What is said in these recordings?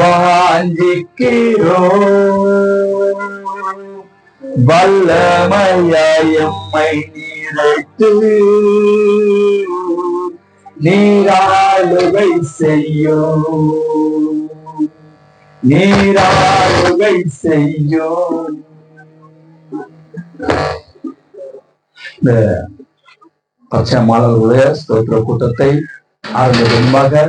வாஞ்சிக்கிறோ வல்லமையம்மை நீரைத்து நீராளுகை செய்யும் நீராளுகை செய்யும். இந்த பச்சை மாணவர்களுடைய ஸ்தோத்திர கூட்டத்தை ஆரம்பிக்க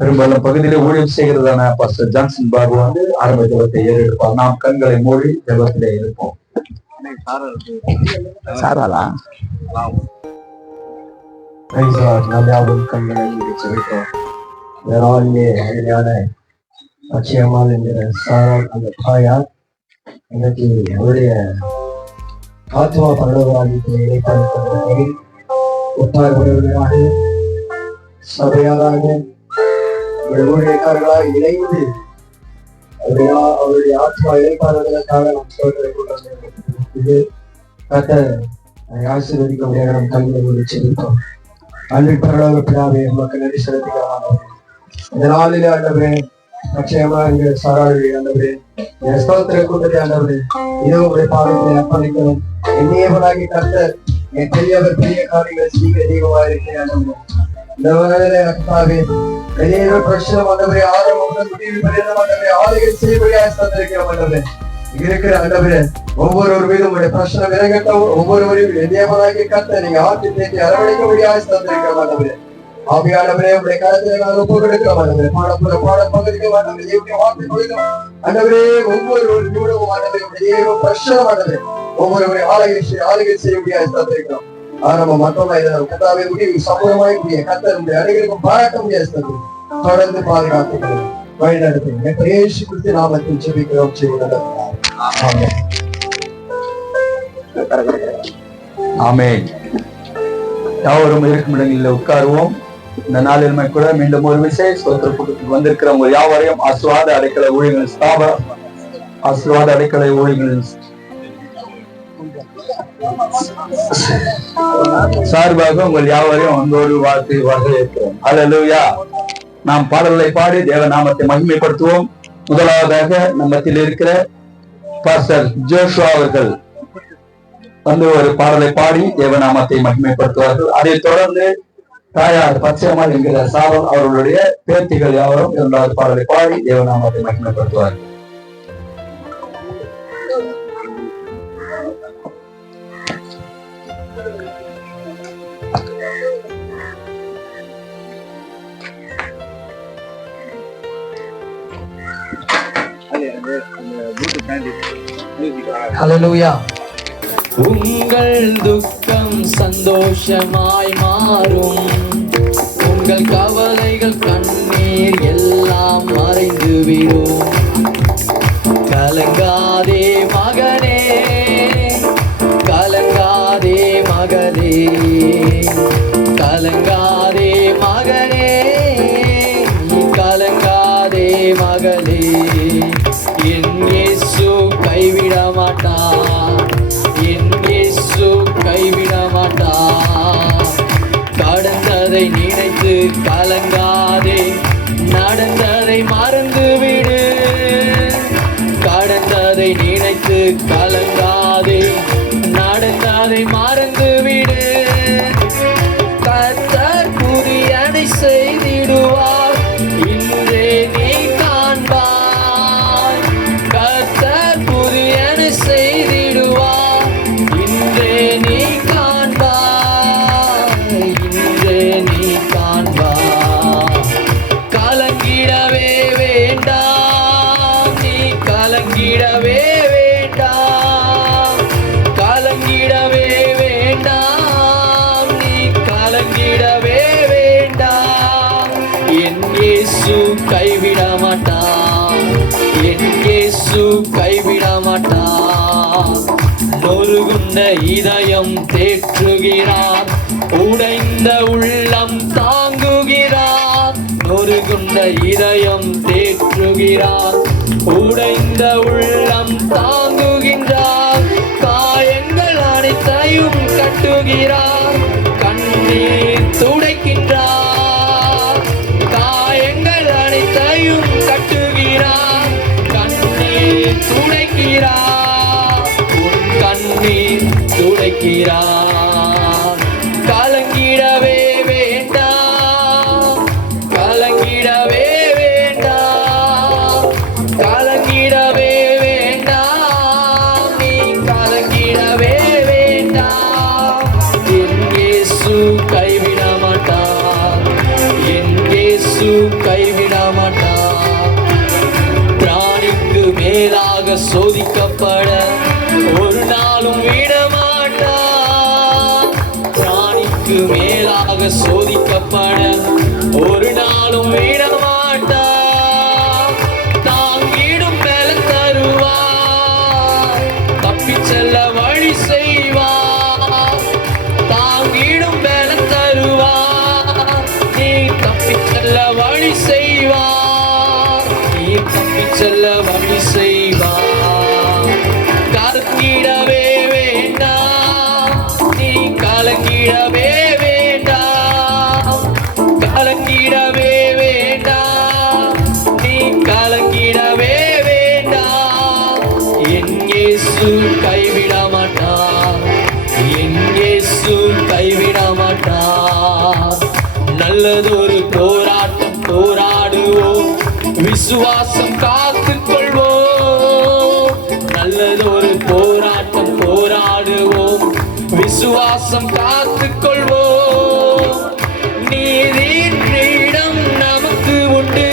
பெரும்பாலும் பகுதியிலே ஊழியம் செய்கிறதான பாஸ்டர் ஜான்சன் பாபு ஆரம்ப ஜெபத்தை ஏறெடுப்பார். நாம் கண்களை மூடி ஜெபத்திலே இருப்போம். சாராலா கண்களை மூடி செவிப்போம். அருமையான பச்சையம்மாள் என்கிற சாரால் அந்த தாயார் இன்னைக்கு அவருடைய ஆத்மா பரலோகராஜ்யத்தை இணைப்படுத்துவதற்கு ஒட்டாக சபையாராக ஊழியக்காரர்களாக இணைந்து அவருடைய ஆத்மா இணைப்பாடுவதற்காக நாம் இது கத்த ஆசீர்வதிக்க முடியாத நம் கல்வியை செலுத்தோம். அன்பு பரலோக பிதாவே மக்கள் நன்றி செலுத்துகிறாங்க. இந்த நாளிலே ஆண்டவரே நிச்சயமா எங்க சாராளி ஆண்டவரே ஸ்தோத்திர கூட்டத்தை ஆண்டவரே இதோ உடைய பாடத்தை அர்ப்பணிக்கணும். என்னையவனாகி கத்த என் பெரியவர் பெரிய காரியங்கள் செய்கிற தெய்வமா இருக்கிறேன். இந்த வேளையிலே கர்த்தாவே வெளியே பிரச்சனை ஆண்டவரே ஆரம்பம் முடிவு பரியந்தம் ஆண்டவரே ஆளுகை செய்யபடியாக தந்திருக்கிறோம். ஆண்டவரே இருக்கிற ஆண்டவரே ஒவ்வொரு மீதும் உடைய பிரச்சனை விலகட்டும். ஒவ்வொருவரையும் என்னையவனாகி கத்த நீங்க ஆற்றி தேடி அரவணைக்கபடியாக தந்திருக்கிறோம். ஆண்டவரே ஆவியானவரே உடைய கருத்தை நாங்கள் ஒப்புக்கொடுக்கிறோம். ஆண்டவரே பாடப்புற பாடம் பகுதிக்கு ஆண்டவரே தேவனுடைய வார்த்தை கொடுக்கிறோம். ஆண்டவரே ஒவ்வொரு நிமிடமும் ஆண்டவரே உடைய பிரச்சனை ஆண்டவரே ஒவ்வொருவரை ஆளுகை செய்ய முடியாது தந்திருக்கிறோம். ஆரம்பம் மற்றொன்னா கத்தாவே முடிவு சமூகமாய் கூடிய கத்தருடைய அனைவருக்கும் பாராட்ட முடியாது. தொடர்ந்து பாதுகாத்துக்கிறோம், வழி நடத்தும் இயேசு கிறிஸ்து நாமத்தில் ஜெபிக்கிறோம். ஆமென். யாவரும் இருக்கும் இடங்களில் உட்காருவோம். இந்த நாளில் கூட மீண்டும் ஒரு விசை ஸ்தோத்திர கூட்டத்துக்கு வந்திருக்கிறவங்க யாவரையும் ஆசீர்வாத அடைக்கலை ஊழியர்கள் ஸ்தாபனம் ஆசீர்வாத அடைக்கலை ஊழியர்கள் சார்பாக உங்கள் யாவரையும் அன்போடு வாழ்த்து வரவேற்கிறோம். அல்லேலூயா. நாம் பாடல்களை பாடி தேவ நாமத்தை மகிமைப்படுத்துவோம். முதலாவதாக நம்மத்தில் இருக்கிற பாஸ்டர் ஜோஷுவா அவர்கள் ஒரு பாடலை பாடி தேவநாமத்தை மகிமைப்படுத்துவார்கள். அதைத் தொடர்ந்து தாயார் பச்சையம்மாள் என்கிற சாரல் அவர்களுடைய பேத்திகள் யாவரும் இரண்டாவது பாடலை பாடி தேவநாமத்தை மகிமைப்படுத்துவார்கள். ஹல்லேலூயா. உங்கள் துக்கம் சந்தோஷமாய் மாறும். உங்கள் கவலைகள் கண்ணீர் எல்லாம் மறைந்துவிடும். கலங்காதே மகனே, கலங்காதே மகளே, கலங்காதே மகனே, கலங்காதே மகளே. என் இயேசு கைவிட மாட்டார், என் இயேசு கைவிட மாட்டார். கடந்ததை நினைத்து கலங்காதே, நடந்ததை மறந்துவிடு. கடந்ததை நினைத்து கலங்காதே, நடந்ததை மறந்துவிடு. கர்த்தர் புதியதை செய்திடுவார், இன்றே நீ காண்பாய். கர்த்தர் புதியதை செய்திடுவார், இன்றே நீ காண்பாய், இன்றே நீ காண்பாய். கலங்கிடவே வேண்டாம், நீ கலங்கிடவே வேண்டாம், கலங்கிடவே வேண்டாம், நீ கலங்கிடவே வேண்டாம். என் இயேசு கைவிட மாட்டான், என் இயேசு கைவிட மாட்டான். நொறுகுண்ட இதயம் தேற்றுகிறார், உடைந்த உள்ளம் தாங்குகிறார். நொறுகுண்ட இதயம் தேற்றுகிறார், உடைந்த உள்ளம் தாங்குகின்றார். காயங்கள் அனைத்தையும் கட்டுகிறார், கண்ணீர் துடைக்கின்றார். காயங்கள் அனைத்தையும் கட்டுகிறார், துடைக்கிறார், உன் கண்ணீர் துடைக்கிறார். கலங்கிடவே வேண்டாம், கலங்கிடவே வேண்டாம், கலங்கிடவே வேண்டாம், நீ கலங்கிடவே வேண்டாம். என் இயேசு கைவிட மாட்டார், என் இயேசு கைவிட மாட்டார். பிராணிக்கு மேலாக சோதிக்கப்பட ஒரு நாளும் விட மாட்டார், பிராணிக்கு மேலாக சோதிக்கப்பட ஒரு நாளும் விட மாட்டார். தாங்கிடும் மேல தருவார், தப்பி செல்ல வழி செய்வார். தாங்கிடும் மேல தருவார், நீ தப்பி செல்ல வழி செய்வார், நீ தப்பி செல்ல வழி செய்வார். கலங்கிடவே வேண்டாம், நீ கலங்கிடவே வேண்டாம், கலங்கிடவே வேண்டாம், நீ கலங்கிடவே வேண்டாம். என் இயேசு கைவிட மாட்டார், என் இயேசு கைவிட மாட்டார். நல்லதொரு போராட்டம் போராடுவோம், விசுவாசம் காத்துக் கொள்வோம். நல்லதொரு போராட்டம் போராடுவோம், விசுவாசம் காத்துக் கொள்வோம். நீதியின் கிரீடம் நமக்கு உண்டு,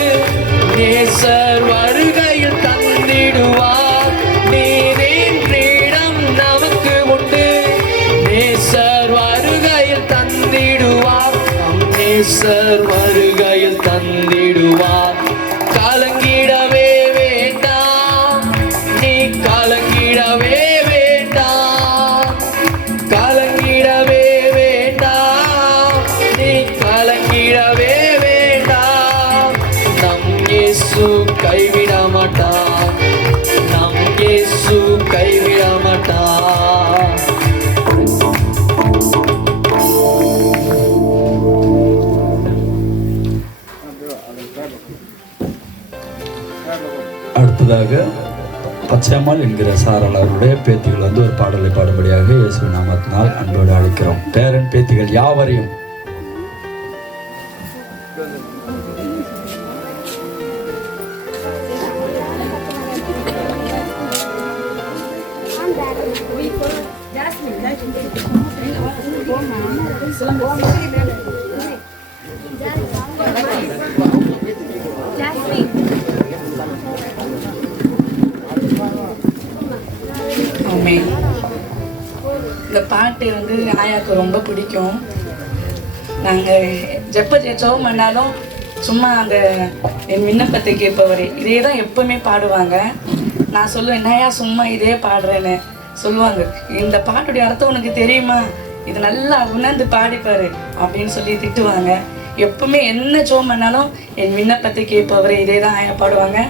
நேசர் வருகையில் தந்திடுவார். நீதியின் கிரீடம் நமக்கு உண்டு, நேசர் வருகையில் தந்திடுவார், நம் நேசர் வருகையில் தந்திடுவார். கலங்கிடவே வேண்டாம், நீ கலங்கிடவே வேண்டாம், கலங்கிடவே வேண்டாம், நீ கலங்கிடவே வேண்டாம். நம் இயேசு கைவிட மாட்டார், நம் இயேசு கைவிட மாட்டார். அடுத்ததாக பச்சையம்மாள் என்கிற சாரல் அவருடைய பேத்திகள் ஒரு பாடலை பாடும்படியாக இயேசு நாமத்தினால் அன்போடு அழைக்கிறோம். பேரன் பேத்திகள் யாவரையும் இந்த பாட்டு வந்து ஆயாவுக்கு ரொம்ப பிடிக்கும். நாங்கள் ஜெபம் பண்ணாலும் சும்மா அந்த என் விண்ணப்பத்தை கேட்பவரே இதே தான் எப்பவுமே பாடுவாங்க. நான் சொல்லுவேன், என்னையா சும்மா இதே பாடுறேன்னு சொல்லுவாங்க. இந்த பாட்டுடைய அர்த்தம் உனக்கு தெரியுமா, இது நல்லா உணர்ந்து பாடிப்பாரு அப்படின்னு சொல்லி திட்டுவாங்க. எப்பவுமே என்ன ஜெபம் பண்ணாலும் என் விண்ணப்பத்தை கேட்பவரே இதே தான் ஆயா பாடுவாங்க.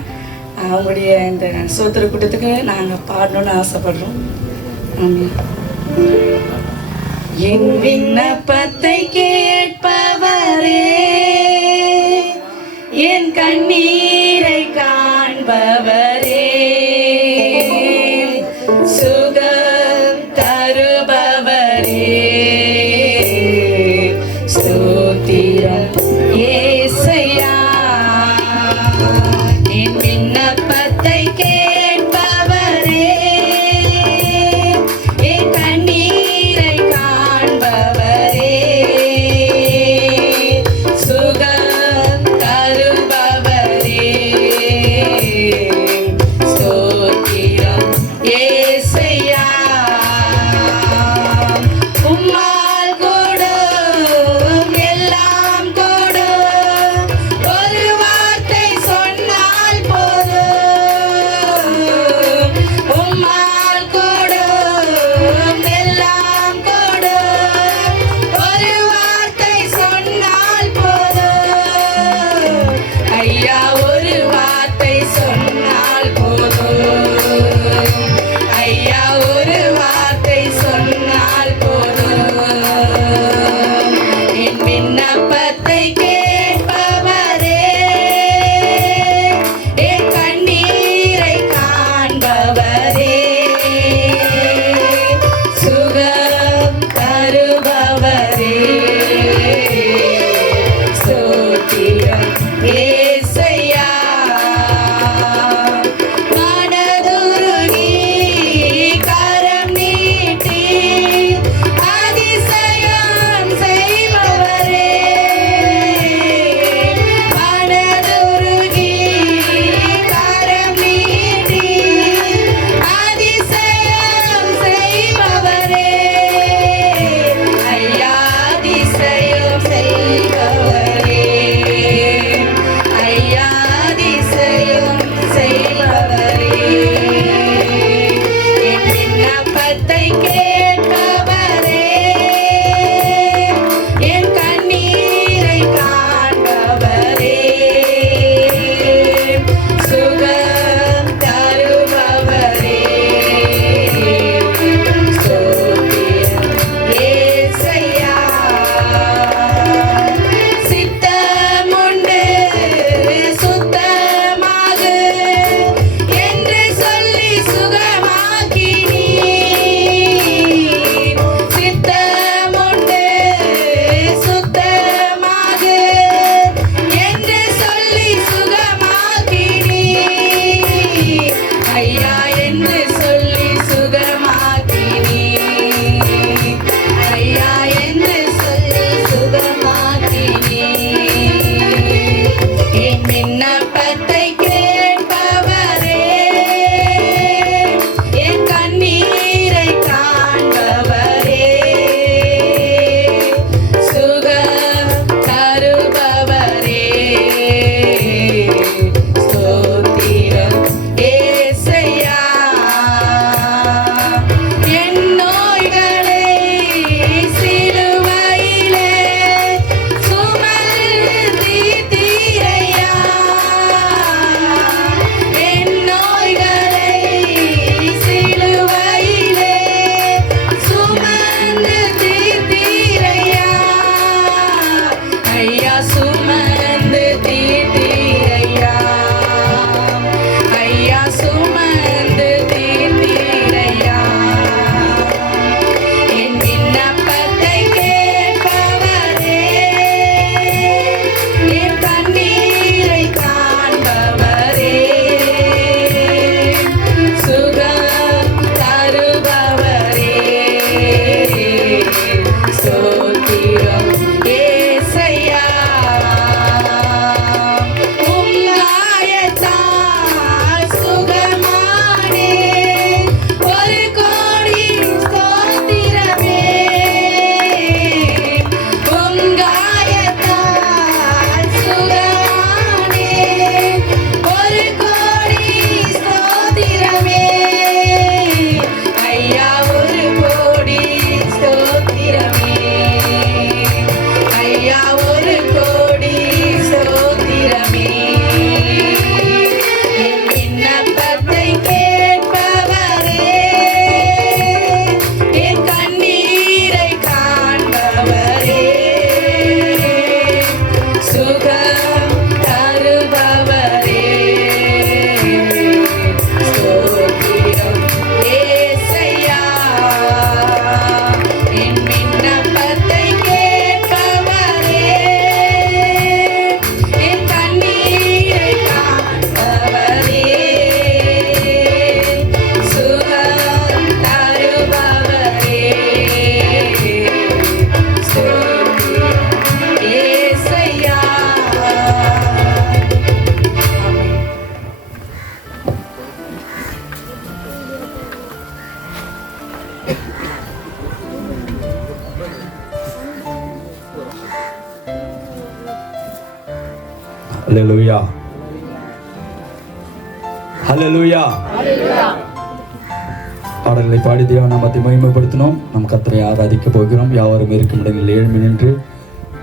அவங்களுடைய இந்த சோத்திர கூட்டத்துக்கு நாங்கள் பாடணும்னு ஆசைப்படுறோம். என் விண்ணப்பத்தை கேட்பவரே, என் கண்ணீரை காண்பவரே, சுகம் தருபவரே, ஸ்தோத்திரம் ஏசையா. என் விண்ணப்பத்தை கேட்பவரே, என் கண்ணீரை காண்பவரே, சுகம் தருபவரே, ஹல்லேலூயா, ஹல்லேலூயா. பாடல்களை பாடி தேவ நாமத்தை மகிமைப்படுத்தினோம். நம் கர்த்தரை ஆராதிக்க போகிறோம். யாவரும் இருக்கும் இடங்களில் எழும்பி நின்று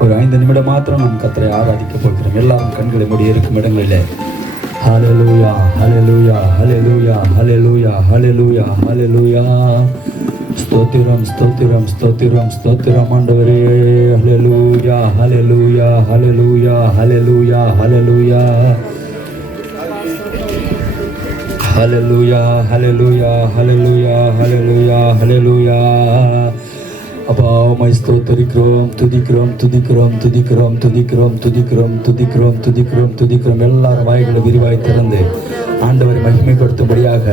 ஒரு 5 நிமிடம் மாத்திரம் நம் கர்த்தரை ஆராதிக்க போகிறோம். எல்லாரும் கண்களை மூடி இருக்கும் இடங்களிலே ஹல்லேலூயா, ஹல்லேலூயா, ஹல்லேலூயா, ஹல்லேலூயா, ஹல்லேலூயா, ஹல்லேலூயா. ஸ்தோத்திரம், ஸ்தோத்திரம், ஸ்தோத்திரம், ஸ்தோத்திரம் ஆண்டவரே. ஹல்லேலூயா, ஹல்லேலூயா, ஹல்லேலூயா, ஹல்லேலூயா, ஹல்லேலூயா. ஹல்லேலூயா, ஹல்லேலூயா, ஹல்லேலூயா, ஹல்லேலூயா, ஹல்லேலூயா. அப்பா உம்மை ஸ்தோத்திரிக்கிறோம், துதிக்கிறோம், துதிக்கிறோம், துதிக்கிறோம், துதிக்கிறோம், துதிக்கிறோம், துதிக்கிறோம், துதிக்கிறோம், துதிக்கிறோம். எல்லாரும் வாய்களை விரிவாய் திறந்து ஆண்டவரை மகிமைப்படுத்தும்படியாக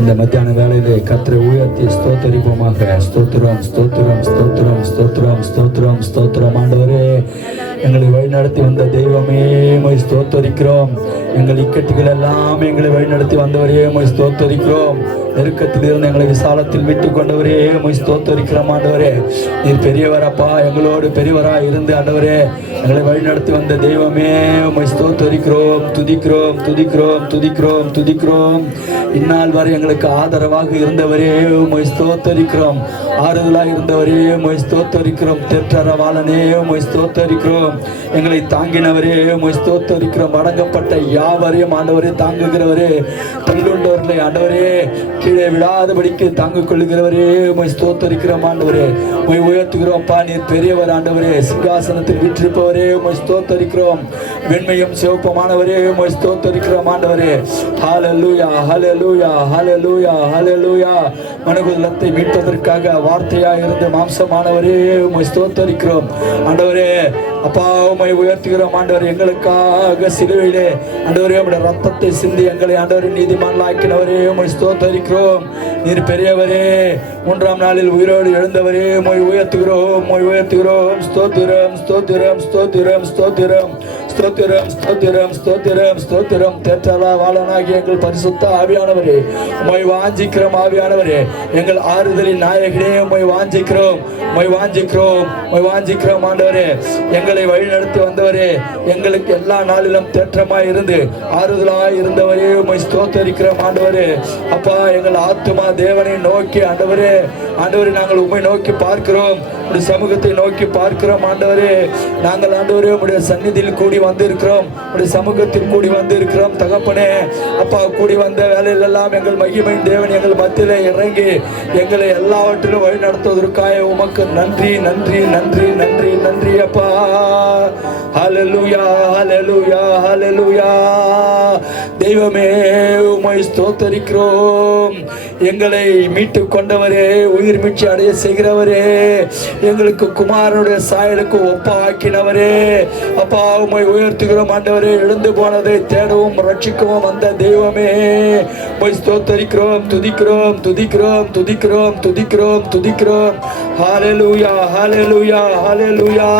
இந்த மத்தியான வேளையிலே கர்த்தரை உயர்த்தி ஸ்தோத்தரிப்போமாக. ஸ்தோத்திரம், ஸ்தோத்திரம், ஸ்தோத்திரம், ஸ்தோத்திரம், ஸ்தோத்திரம், ஸ்தோத்திரம். ஆண்டவரே, எங்களை வழிநடத்தி வந்த தெய்வமே உம்மை ஸ்தோத்தரிக்கிறோம். எங்கள் இக்கட்டுகள் எல்லாம் எங்களை வழிநடத்தி வந்தவரே உம்மை ஸ்தோத்தரிக்கிறோம். நெருக்கத்தில் இருந்து எங்களை விசாலத்தில் மீட்டு கொண்டவரே உம்மை ஸ்தோத்தரிக்கிறோம். ஆண்டவரே, நீர் பெரியவரப்பா, எங்களோடு பெரியவராய் இருந்து ஆண்டவரே எங்களை வழிநடத்தி வந்த தெய்வமே உம்மை ஸ்தோத்தரிக்கிறோம். துதிக்கிறோம், துதிக்கிறோம், துதிக்கிறோம், துதிக்கிறோம். இந்நாள் வரை எங்களுக்கு ஆதரவாக இருந்தவரே உம்மை ஸ்தோத்தரிக்கிறோம். ஆறுதலாக இருந்தவரே உம்மை ஸ்தோத்தரிக்கிறோம். தேற்றரவாளனே உம்மை ஸ்தோத்தரிக்கிறோம். எங்களை தாங்கினவரே உம்மை ஸ்தோத்தரிக்கிறோம். அடங்கப்பட்ட யாவரையும் ஆண்டவரே தாங்குகிறவரே, தள்ளுண்டவர்களை ஆண்டவரே கீழே விடாதபடிக்கு தாங்கிக் கொள்ளுகிறவரே உம்மை ஸ்தோத்தரிக்கிறோம். ஆண்டவரே உம்மை உயர்த்துகிறோம். பா, நீர் பெரியவர் ஆண்டவரே, சிங்காசனத்தில் வீற்றிருப்பவரே உம்மை ஸ்தோத்தரிக்கிறோம். வெண்மையும் சிவப்புமானவரே உம்மை ஸ்தோத்தரிக்கிறோம். ஆண்டவரே ஹல்லேலூயா, ஹல்லேலூயா, ஹல்லேலூயா, ஹல்லேலூயா. மனுகுலத்தை மீட்பதற்காக வார்த்தையாக இருந்த மாம்சமானவரே உம்மை ஸ்தோத்தரிக்கிறோம். ஆண்டவரே அப்பா உம்மை உயர்த்துகிறோம். ஆண்டவர் எங்களுக்காக சிலுவையிலே ஆண்டவரே உம்முடைய ரத்தத்தை சிந்தி எங்களை ஆண்டவரே நீதிமான்களாக்கினவரே உம்மை ஸ்தோத்தரிக்கிறோம். நீர் பெரியவரே, 3ஆம் நாளில் உயிரோடு எழுந்தவரே உம்மை உயர்த்துகிறோம், உம்மை உயர்த்துகிறோம். ஸ்தோத்திரம், ஸ்தோத்திரம், ஸ்தோத்திரம், ஸ்தோத்திரம், ஸ்தோத்திரம், ஸ்தோத்திரம், ஸ்தோத்திரம், ஸ்தோத்திரம். தேற்றரவாளனாகிய எங்கள் பரிசுத்த ஆவியானவரே உம்மை வாஞ்சிக்கிறோம். ஆவியானவரே, எங்கள் ஆறுதலின் நாயகனே உம்மை வாஞ்சிக்கிறோம், உம்மை வாஞ்சிக்கிறோம், உம்மை வாஞ்சிக்கிறோம். ஆண்டவரே, எங்களை வழிநடத்தி வந்தவரே, எங்களுக்கு எல்லா நாளிலும் தேற்றமாய் இருந்து ஆறுதலாய் இருந்தவரே உம்மை ஸ்தோத்தரிக்கிறோம். ஆண்டவரே அப்பா, எங்கள் ஆத்துமா தேவனை நோக்கி ஆண்டவரே, ஆண்டவரே நாங்கள் உம்மை நோக்கி பார்க்கிறோம், உடைய சமூகத்தை நோக்கி பார்க்கிறோம். ஆண்டவரே, நாங்கள் ஆண்டவரே உடைய சந்நிதியில் கூடி வந்திருக்கிறோம், உடைய சமூகத்தில் கூடி வந்திருக்கிறோம். தகப்பனே அப்பா, கூடி வந்த வேலையில் எல்லாம் எங்கள் மகிமை தேவன் எங்கள் மத்தியிலே இறங்கி எங்களை எல்லாவற்றிலும் வழி நடத்துவதற்காக உமக்கு நன்றி, நன்றி, நன்றி, நன்றி, நன்றி அப்பா. ஹல்லேலூயா, ஹல்லேலூயா, ஹல்லேலூயா. தெய்வமே உம்மை ஸ்தோத்தரிக்கிறோம். எங்களை மீட்டு கொண்டவரே, உயிர் மீட்சி அடைய செய்கிறவரே, எங்களுக்கு குமாரனுடைய சாயலுக்கு ஒப்பாக்கினவரே அப்பா உம்மை உயர்த்துகிறோம். ஆண்டவரே, எழுந்து போனதை தேடவும் ரட்சிக்கவும் வந்த தெய்வமே உம்மை ஸ்தோத்தரிக்கிறோம். துதிக்கிறோம், துதிக்கிறோம், துதிக்கிறோம், துதிக்கிறோம், துதிக்கிறோம். ஹல்லேலூயா, ஹல்லேலூயா, ஹல்லேலூயா.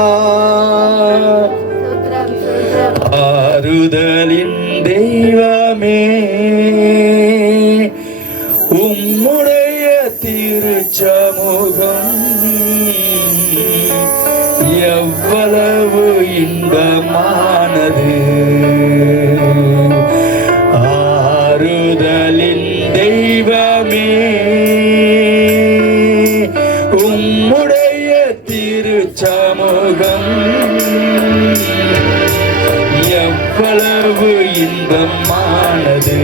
ஆறுதலின் தெய்வமே உம்முடைய திருச்சமூகம் எவ்வளவு இன்பமானது. ஆறுதலின் தெய்வமே உம்முடைய திருச்சமூகம் எவ்வளவு இன்பமானது.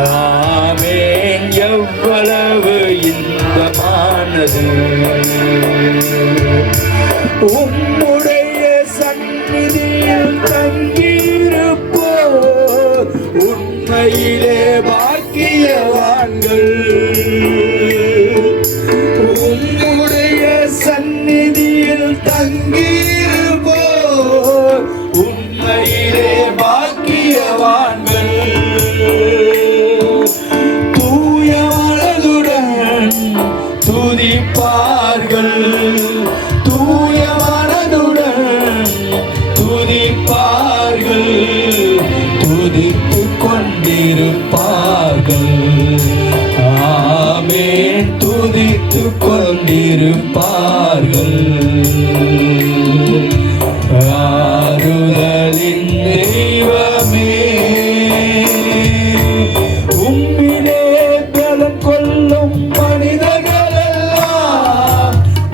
ஆமென், எவ்வளவு இன்பமானது. உம்முடைய சந்நிதியில் தங்கியிருப்போர் உண்மையிலே பாக்கியவான்கள். உம்முடைய சந்நிதியில் தங்கியிருப்போர் உண்மையிலே பாக்கியவான்கள். தூய மனதுடன் துதிப்பார்கள், தூய மனதுடன் பார்த்து கொண்டிருப்பார்கள். ஆறுதலின் தெய்வமே, உம்மிலே பலன் கொள்ளும் மனிதர்களெல்லாம்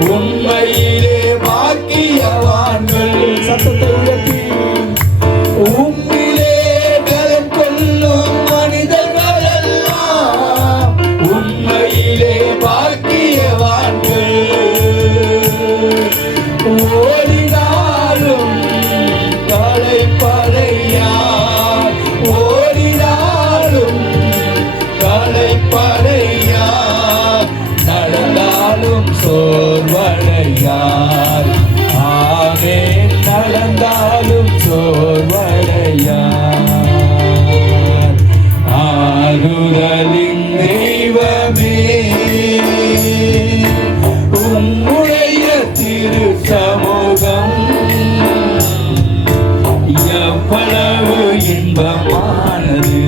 உண்மையிலே பாக்கியவான்கள். சத்தத்தை உயர்த்தி, உம்மிலே பலன் கொள்ளும் மனிதர்களெல்லாம் உண்மையிலே பாக்கியவான்கள். ஓடினாலும் களைப்படையார், ஓடினாலும் களைப்படையார், நடந்தாலும் சோர்வடையார். ஆமென், நடந்தாலும் சோர்வடையார். ஆறுதலின் தெய்வமே, உம்முடைய திரு சமூகம் எவ்வளவு இன்பமானது.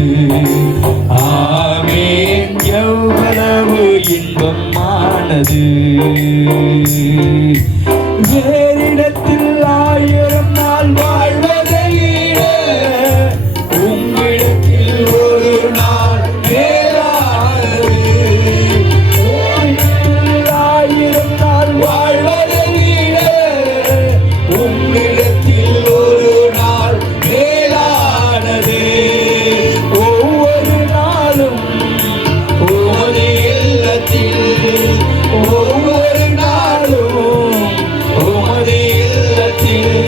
ஆமென், எவ்வளவு இன்பமானது. வேறிடத்தில் 1000 நாள் வாழ்வதை விட உம்மிடத்தில் ஒரு நாள் மேலானது. 1000 நாள் வாழ்வதை விட உம்மிடத்தில் ஒரு நாள் மேலானது. ஒவ்வொரு நாளும் உமது இல்லத்தில், ஒவ்வொரு நாளும் உமது இல்லத்தில்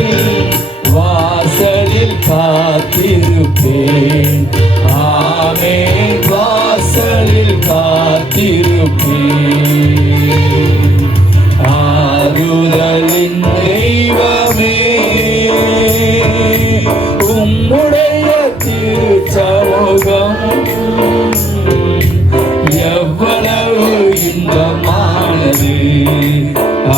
வாசலில் காத்திருப்பேன். ஆமென், வாசலில் காத்திருப்பேன். ஆறுதலின் தெய்வமே, உம்முடைய திருச்சமூகம் எவ்வளவு இன்பமானது.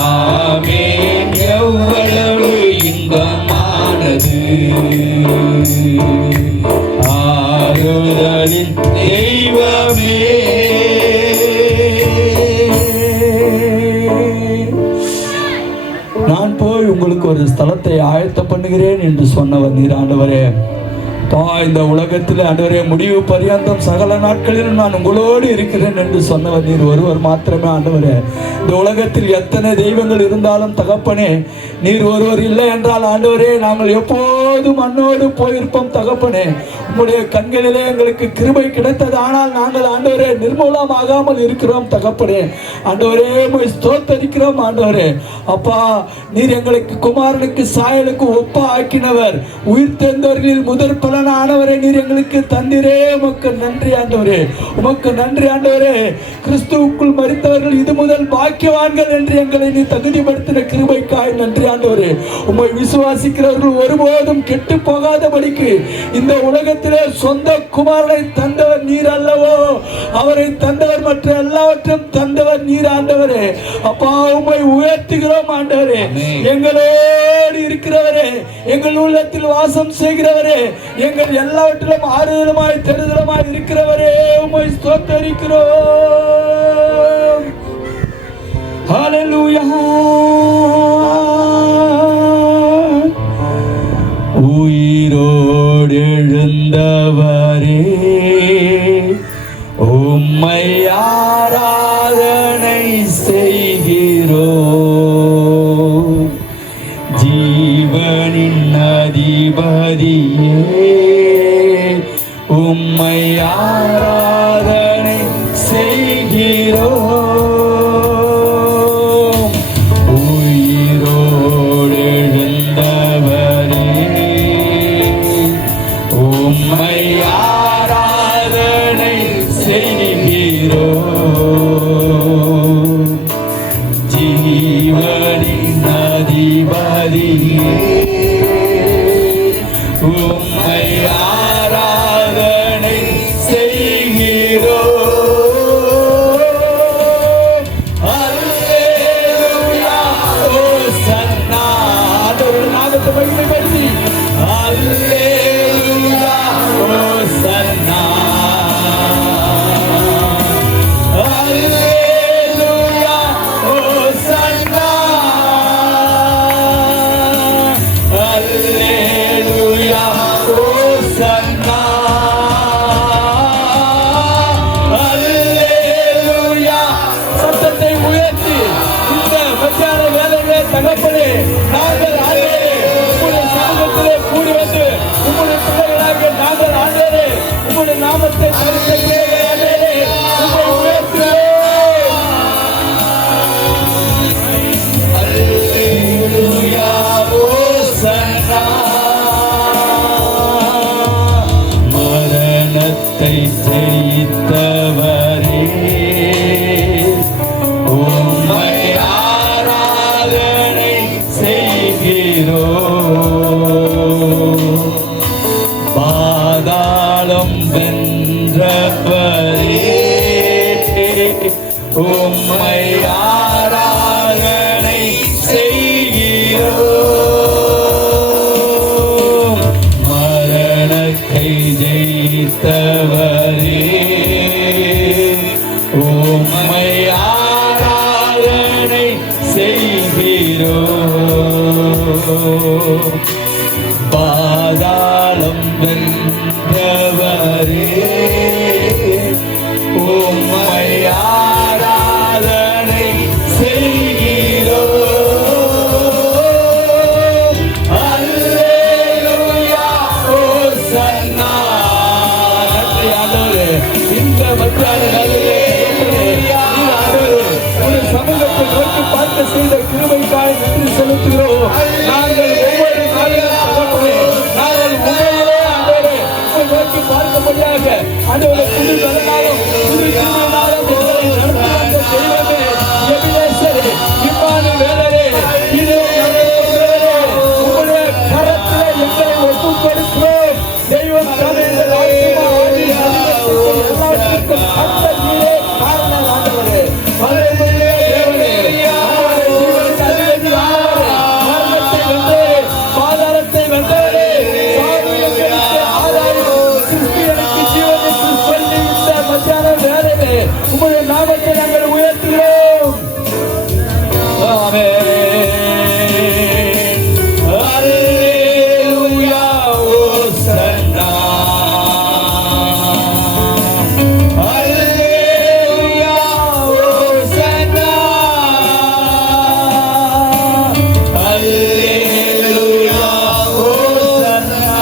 ஆமென், எவ்வளவு இன்பமானது. ஆறுதலின் தெய்வமே. நான் போய் உங்களுக்கு ஒரு ஸ்தலத்தை ஆயத்தம் பண்ணுகிறேன் என்று சொன்னவர் நீர் ஆண்டவரே. இந்த உலகத்தில் ஆண்டவரே, முடிவு பரியந்தம் சகல நாட்களிலும் நான் உங்களோடு இருக்கிறேன் என்று சொன்னவர் நீர் ஒருவர் மாத்திரமே ஆண்டவரே. இந்த உலகத்தில் எத்தனை தெய்வங்கள் இருந்தாலும் தகப்பனே, நீர் ஒருவர் இல்லை என்றால் ஆண்டவரே, நாங்கள் எப்போதும் மண்ணோடு போயிருப்போம் தகப்பனே. உங்களுடைய கண்களிலே எங்களுக்கு கிருபை கிடைத்தது, ஆனால் நாங்கள் ஆண்டவரே நிர்மூலமாகாமல் இருக்கிறோம் தகப்பனே. ஆண்டவரே, உம்மை ஸ்தோத்தரிக்கிறோம் ஆண்டவரே. அப்பா, நீர் எங்களுக்கு குமாரனுக்கு சாயலுக்கு ஒப்பா ஆக்கினவர், உயிர் தேர்ந்தவர்களில் முதற் பலனானவரை நீர் எங்களுக்கு தந்திரே. உமக்கு நன்றி ஆண்டவரே, உமக்கு நன்றி ஆண்டவரே. கிறிஸ்துவுக்குள் மரித்தவர்கள் இது முதல் பாக்கியவான்கள் என்று எங்களை நீ தகுதிப்படுத்தின கிருபைக்காய் நன்றி ஆண்டவரே. உம்மை விசுவாசிக்கிறவர்கள் ஒருபோதும் கெட்டு போகாதபடிக்கு இந்த உலகத்திலே சொந்த குமாரனை தந்தவர் நீர் அல்லவோ, அவரை தந்தவர் மற்ற எல்லாவற்றையும் தந்தவர் நீர் ஆண்டவரே. அப்பா, உம்மை உயர்த்துகிறோம் ஆண்டவரே. எங்களோடு இருக்கிறவரே, எங்கள் உள்ளத்தில் வாசம் செய்கிறவரே, எங்கள் எல்லாவற்றிலும் ஆறுதலுமாய் தெருதலுமாய் இருக்கிறவரே, உம்மை ஸ்தோத்தரிக்கிறோம். ஹல்லேலூயா. உயிரோடு எழுந்தவரே, உம்மை ஆராதனை செய்கிறோம். ஜீவனின் அதிபதியே, உம்மை ஆராதனை செய்கிறோம். உம்மை ஆராதனை செய்கிறோம். மரணத்தை ஜெயித்தவரே உம்மை ஆராதனை செய்கிறோம். பாதாளம் வென்றவரே உம்மை ஆராதனை செய்கிறோம். அல்லேலூயா ஹோசன்னா. நன்றி ஆண்டவரே. இந்த மத்தியானத்திலே ஒரு சமூகத்தை நோக்கி பார்க்க செய்த கிருபைக்காய் நன்றி செலுத்துகிறோம். நாங்கள் ஒவ்வொரு நோக்கி பார்க்கும்படியாக ஆண்டவரை புது பலனாலும் புது கிருபையினாலும் எங்களை நடத்துகின்ற தெய்வமே, எபினேசரே, இம்மானுவேலரே, இதோ உங்களுடைய கரத்திலே எங்களை ஒப்புக் கொடுக்கிறோம். தெய்வம் தாமே இந்த எல்லாவற்றுக்கும் அந்த நீரே காரணம் ஆண்டவரே. வல்லமையுள்ள தேவனே, ஜீவனுக்கு அதிபதியானவரே, மரணத்தை வென்றவரே, பாதாளத்தை வென்றவரே, உங்களுடைய நாமத்தை நாங்கள் உயர்த்துகிறோம். அல்லேலூயா ஹோசன்னா. அல்லேலூயா ஹோசன்னா. அல்லேலூயா ஹோசன்னா.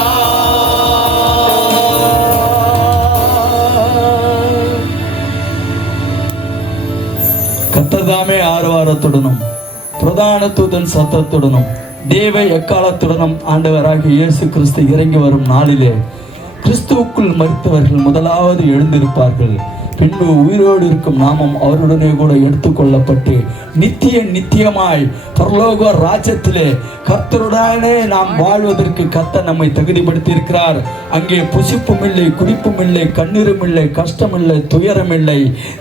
கர்த்தர்தாமே ஆரவாரத்துடனும் பிரதான தூதன் சத்தத்துடனும் தேவ எக்காலத்துடனும் ஆண்டவராகிய இயேசு கிறிஸ்து இறங்கி வரும் நாளிலே கிறிஸ்துவுக்குள் மரித்தவர்கள் முதலாவது எழுந்திருப்பார்கள். பின்பு உயிரோடு இருக்கும் நாமம் அவருடனே கூட எடுத்துக்கொள்ளப்பட்டு நித்தியமாய் பரலோக ராஜ்யத்திலே கர்த்தருடனே நாம் வாழ்வதற்கு கர்த்தர் நம்மை தகுதிப்படுத்தி இருக்கிறார். அங்கே புசிப்பும் இல்லை, குடிப்பும் இல்லை, கண்ணீரும் இல்லை, கஷ்டம் இல்லை, துயரம் இல்லை.